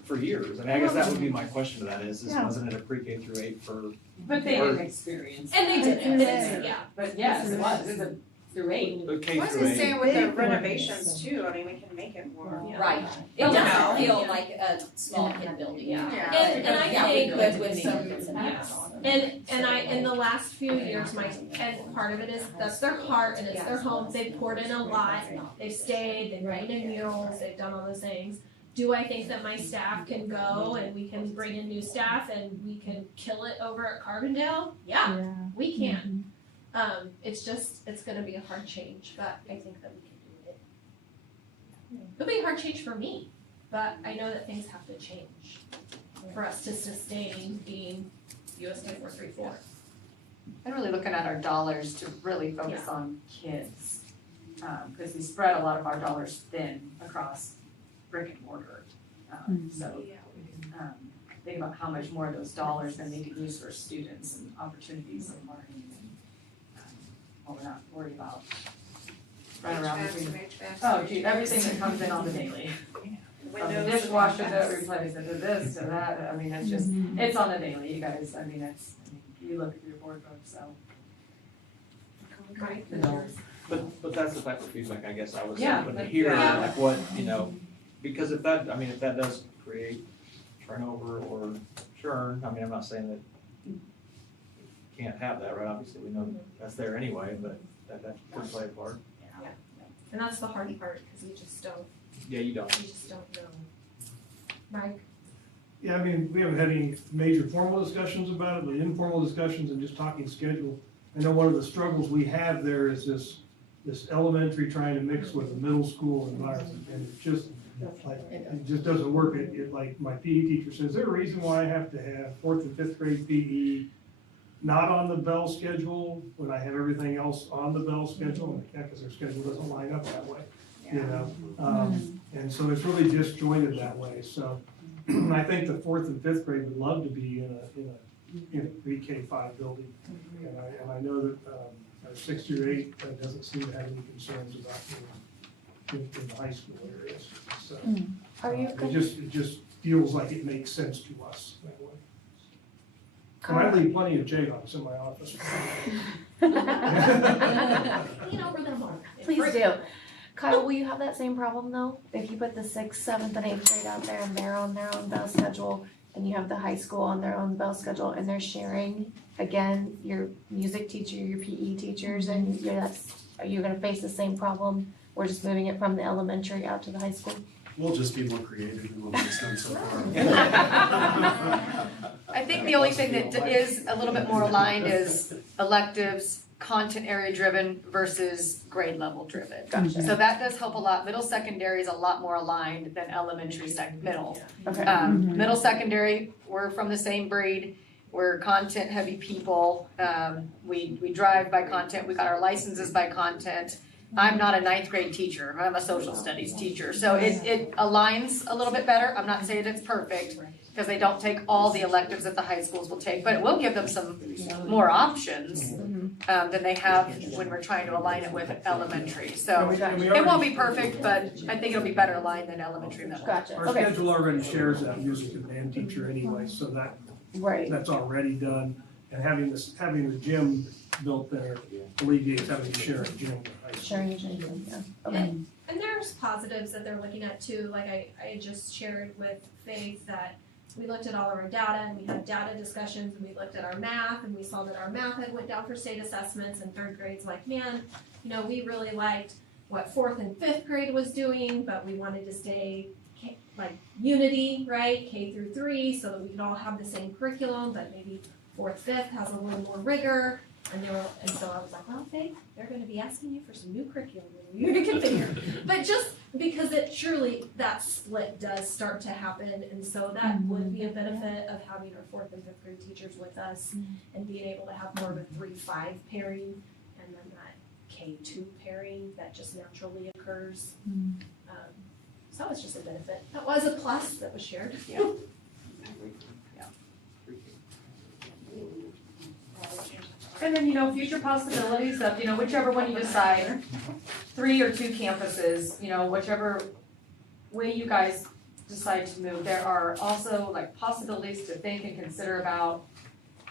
for years, and I guess that would be my question to that is Yeah. wasn't it a pre-K through 8 for? But they Or- didn't experience. And they did, and it's, yeah. But yes, it was, it was a through 8. But K I was through gonna 8. say with the renovations too, I mean, we can make it more. Yeah. Right, it Oh, doesn't no. feel like a small kid building. Yeah. Yeah. And I Yeah, we think could with some, Yes. And I, in the last few years, and part of it is, that's their heart and it's their home, they've poured in a lot, they've stayed, they've painted murals, they've done all those things. Do I think that my staff can go and we can bring in new staff and we can kill it over at Carbondale? Yeah, we can. It's just, it's gonna be a hard change, but I think that we can do it. It'll be a hard change for me, but I know that things have to change for us to sustain being USD 434. And really looking at our dollars to really focus on kids. Because we spread a lot of our dollars thin across brick and mortar. So think about how much more of those dollars then they could use for students and opportunities and learning. Well, we're not worried about running around between. Oh, gee, everything that comes in on the daily. From the dishwasher that replaces it, to this, to that, I mean, it's just, it's on the daily, you guys, I mean, you look at your board book, so. Right. No, but that's the type of feedback I guess I was Yeah, hoping to but- hear, yeah. like what, because if that does create turnover or churn, I mean, I'm not saying that you can't have that, right? Obviously, we know that's there anyway, but that could play a part. And that's the hard part, because we just don't know. Mike? Yeah, I mean, we haven't had any major formal discussions about it, but informal discussions and just talking schedule. I know one of the struggles we have there is this elementary trying to mix with a middle school environment, and it just, like, it just doesn't work. It like, my PE teacher says, is there a reason why I have to have 4th and 5th grade PE not on the bell schedule when I have everything else on the bell schedule? And yeah, because their schedule doesn't line up that way, you know? And so it's really disjointed that way, so I think the 4th and 5th grade would love to be in a pre-K-5 building. And I know that, 6 through 8 doesn't seem to have any concerns about in the high school areas, so. Are you It just feels like it makes sense to us that way. And I leave plenty of J-Docs in my office. Clean over them all. Please do. Kyle, will you have that same problem though? If you put the 6th, 7th, and 8th grade out there and they're on their own bell schedule, and you have the high school on their own bell schedule, and they're sharing, again, your music teacher, your PE teachers, and are you gonna face the same problem? We're just moving it from the elementary out to the high school? We'll just be more creative than what we've done so far. I think the only thing that is a little bit more aligned is electives, content area driven versus grade level driven. Gotcha. So that does help a lot. Middle secondary is a lot more aligned than elementary middle. Okay. Middle secondary, we're from the same breed. We're content heavy people. We drive by content. We got our licenses by content. I'm not a 9th grade teacher. I'm a social studies teacher. So it aligns a little bit better. I'm not saying it's perfect, because they don't take all the electives that the high schools will take, but it will give them some more options than they have when we're trying to align it with elementary. So it won't be perfect, but I think it'll be better aligned than elementary middle. Gotcha, Our okay, schedule already shares that music and band teacher anyway, so right, that's already done. And having the gym built there alleviates having to share a gym. sharing your gym, yeah, okay. And there's positives that they're looking at too, like I just shared with Faith that we looked at all of our data and we had data discussions and we looked at our math and we saw that our math had went down for state assessments and third grade's like, man, you know, we really liked what fourth and fifth grade was doing, but we wanted to stay like unity, right, K through 3, so that we could all have the same curriculum, but maybe fourth, fifth has a little more rigor. And so I was like, well, Faith, they're gonna be asking you for some new curriculum and you're gonna configure. But just because it surely, that split does start to happen, and so that would be a benefit of having our fourth and fifth grade teachers with us and being able to have more of a 3-5 pairing, and then that K2 pairing that just naturally occurs. So it's just a benefit. That was a plus that was shared. Yeah. And then, you know, future possibilities of, you know, whichever one you decide, 3 or 2 campuses, you know, whichever way you guys decide to move, there are also like possibilities to think and consider about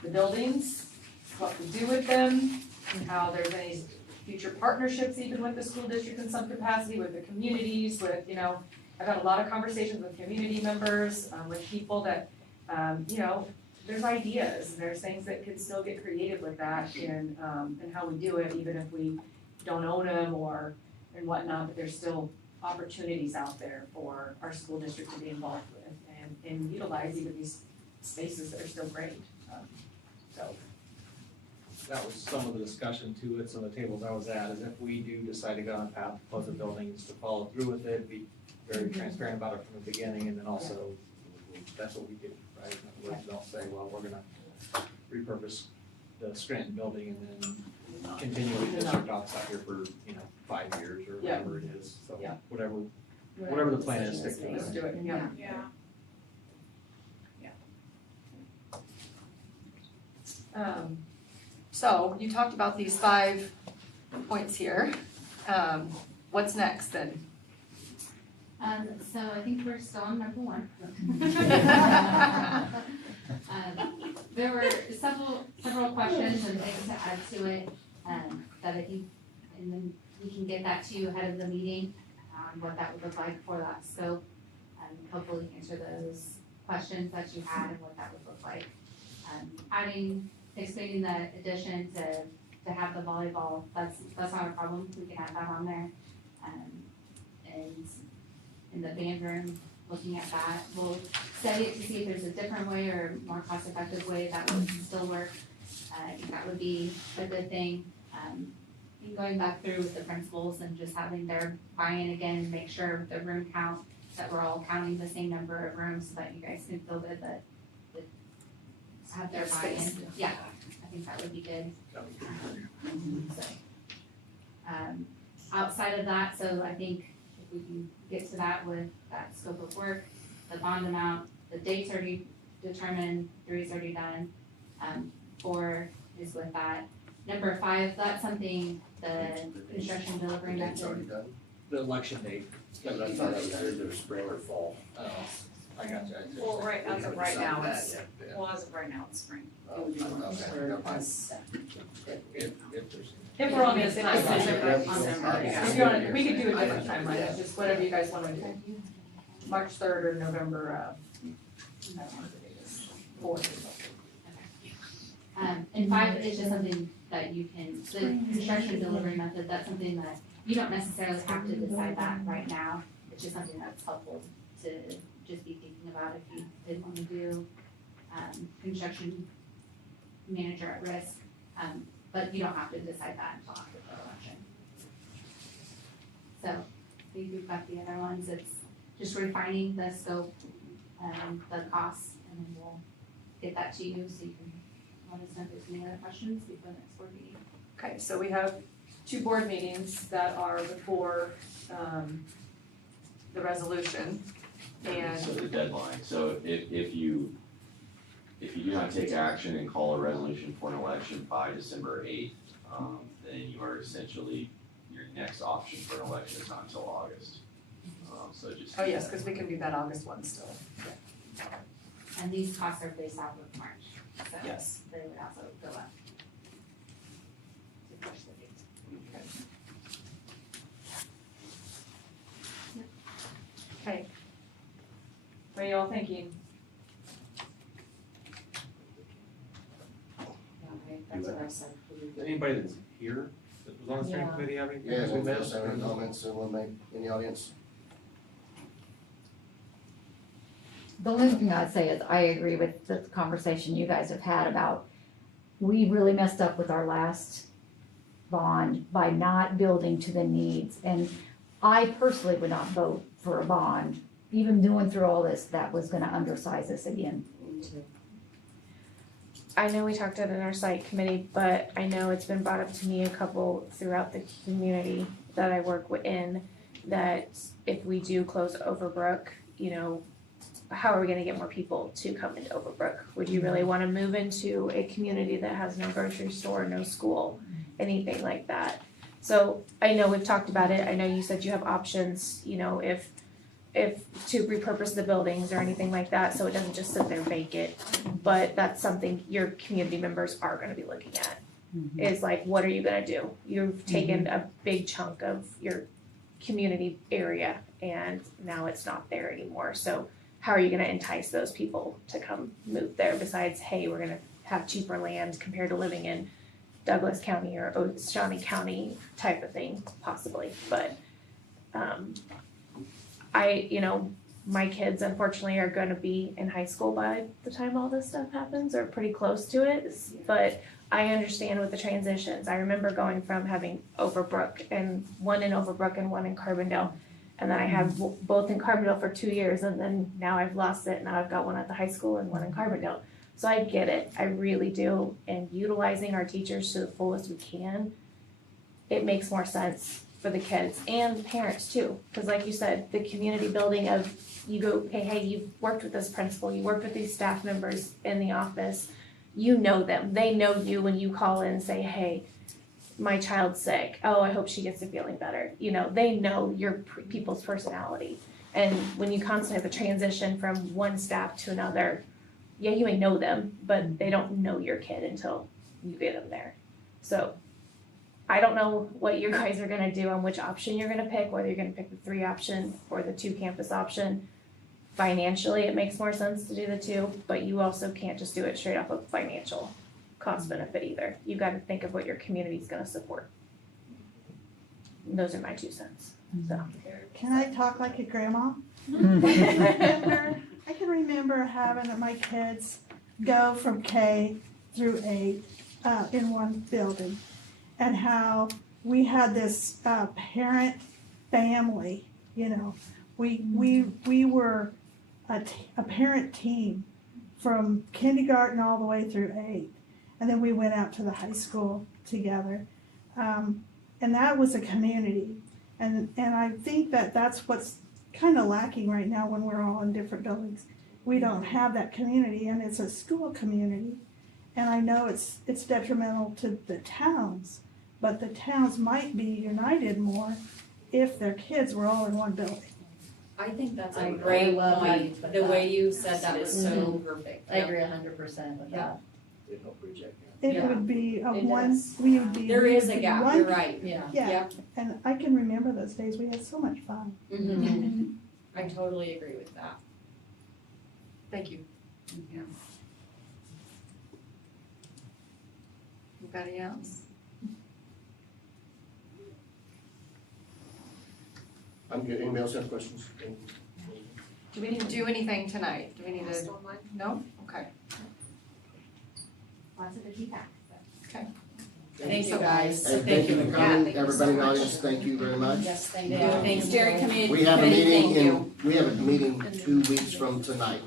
the buildings, what to do with them, and how there's any future partnerships even with the school district in some capacity, with the communities, with, you know, I've had a lot of conversations with community members, with people that, you know, there's ideas, and there's things that could still get creative with that and how we do it, even if we don't own them or and whatnot, but there's still opportunities out there for our school district to be involved with and utilize even these spaces that are still great. So That was some of the discussion too at some of the tables I was at, is if we do decide to go on a path to close the buildings, to follow through with it, be very transparent about it from the beginning, and then also, that's what we did, right? In other words, don't say, well, we're gonna repurpose the Scranton building and then continue with the district office out here for, you know, 5 years or whatever it is, so whatever the plan is, stick to it. let's do it, yeah. So you talked about these 5 points here. What's next then? So I think we're still on number 1. There were several questions and things to add to it, that I think, and then we can get that to you ahead of the meeting, what that would look like for that scope, and hopefully answer those questions that you had and what that would look like. Explaining the addition to have the volleyball, that's not a problem, we can add that on there. And in the band room, looking at that, we'll study it to see if there's a different way or more cost-effective way that would still work. I think that would be a good thing. And going back through with the principals and just having their buy-in again and make sure the room count, that we're all counting the same number of rooms so that you guys can feel good that have their buy-in. Yeah, I think that would be good. Outside of that, so I think if we can get to that with that scope of work, the bond amount, the date's already determined, 3 is already done. 4 is with that. Number 5, that's something, the construction delivery Date's already method. done? The election date. Yeah, but I thought that was either spring or fall. I got you. Well, right, as of right now, it's, Yeah, yeah. well, as of right now, it's spring. Oh, okay, never mind. If there's. If we're on the same timeline. December, yeah. If you want, we could do a different timeline, it's just whatever you guys wanna do. March 3rd or November, I don't know what the date is, 4th. And 5 is just something that you can, the construction delivery method, that's something that you don't necessarily have to decide that right now. It's just something that's helpful to just be thinking about if you did want to do, construction manager at risk. But you don't have to decide that until after the election. So, I think we've got the other ones, it's just refining the scope and the costs, and then we'll get that to you so you can let us know if there's any other questions before the next board meeting. Okay, so we have 2 board meetings that are before, the resolution. And So the deadline, so if you do not take action and call a resolution for an election by December 8th, then you are essentially, your next option for an election is not until August. So just. oh yes, because we can do that August one still. And these costs are based off of March, so Yes. they would also go up. To push the dates. Okay. What are y'all thinking? That's what I said. Anybody that's here, that was on the steering Yeah. committee, have anything? Yeah, we we'll missed? have any comments in the audience? The only thing I'd say is I agree with the conversation you guys have had about, we really messed up with our last bond by not building to the needs. And I personally would not vote for a bond, even doing through all this, that was gonna undersize us again. I know we talked about it in our site committee, but I know it's been brought up to me a couple throughout the community that I work in, that if we do close Overbrook, you know, how are we gonna get more people to come into Overbrook? Would you really wanna move into a community that has no grocery store, no school, anything like that? So I know we've talked about it, I know you said you have options, you know, if to repurpose the buildings or anything like that, so it doesn't just sit there vacant. But that's something your community members are gonna be looking at, is like, what are you gonna do? You've taken a big chunk of your community area and now it's not there anymore, so how are you gonna entice those people to come move there besides, hey, we're gonna have cheaper land compared to living in Douglas County or Shawnee County type of thing, possibly, but, you know, my kids unfortunately are gonna be in high school by the time all this stuff happens, or pretty close to it, but I understand with the transitions. I remember going from having Overbrook and one in Overbrook and one in Carbondale. And then I had both in Carbondale for 2 years, and then now I've lost it, now I've got one at the high school and one in Carbondale. So I get it, I really do, and utilizing our teachers to the fullest we can, it makes more sense for the kids and the parents too. Cause like you said, the community building of, you go, hey, you've worked with this principal, you worked with these staff members in the office, you know them, they know you when you call in and say, hey, my child's sick, oh, I hope she gets to feeling better. You know, they know your people's personality. And when you constantly have a transition from one staff to another, yeah, you may know them, but they don't know your kid until you get them there. So I don't know what you guys are gonna do on which option you're gonna pick, whether you're gonna pick the 3 option or the 2 campus option. Financially, it makes more sense to do the 2, but you also can't just do it straight off of financial cost benefit either. You gotta think of what your community's gonna support. And those are my 2 cents, so. Can I talk like a grandma? I can remember having my kids go from K through 8 in one building, and how we had this parent family, you know. We were a parent team from kindergarten all the way through 8. And then we went out to the high school together. And that was a community. And I think that that's what's kind of lacking right now when we're all in different buildings. We don't have that community, and it's a school community. And I know it's detrimental to the towns, but the towns might be united more if their kids were all in one building. I think that's I a great love how you point, put the that. way you said that was so perfect. I agree 100% with that. They don't reject that. It Yeah. would be a It one, does. we would be. There is a we would be gap, one- you're right. Yeah. Yeah, Yep. and I can remember those days, we had so much fun. Mhm. I totally agree with that. Thank you. Yeah. Anybody else? I'm good. Anybody else have questions? Do we need to do anything tonight? Do we need to, no? Okay. Lots of good feedback. Thank you, guys. Hey, thank you for coming, Yeah, thank you everybody so in the much. audience, thank you very much. Yes, thank you. Thanks, Jerry, committee. We have a committee, meeting thank you. we have a meeting 2 weeks from tonight,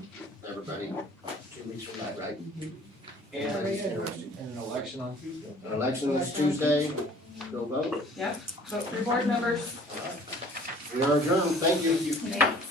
everybody. 2 weeks from tonight, right? And an election on Tuesday. An election is Tuesday, go vote. Yep, vote for your board members. We are adjourned, thank you. Thanks.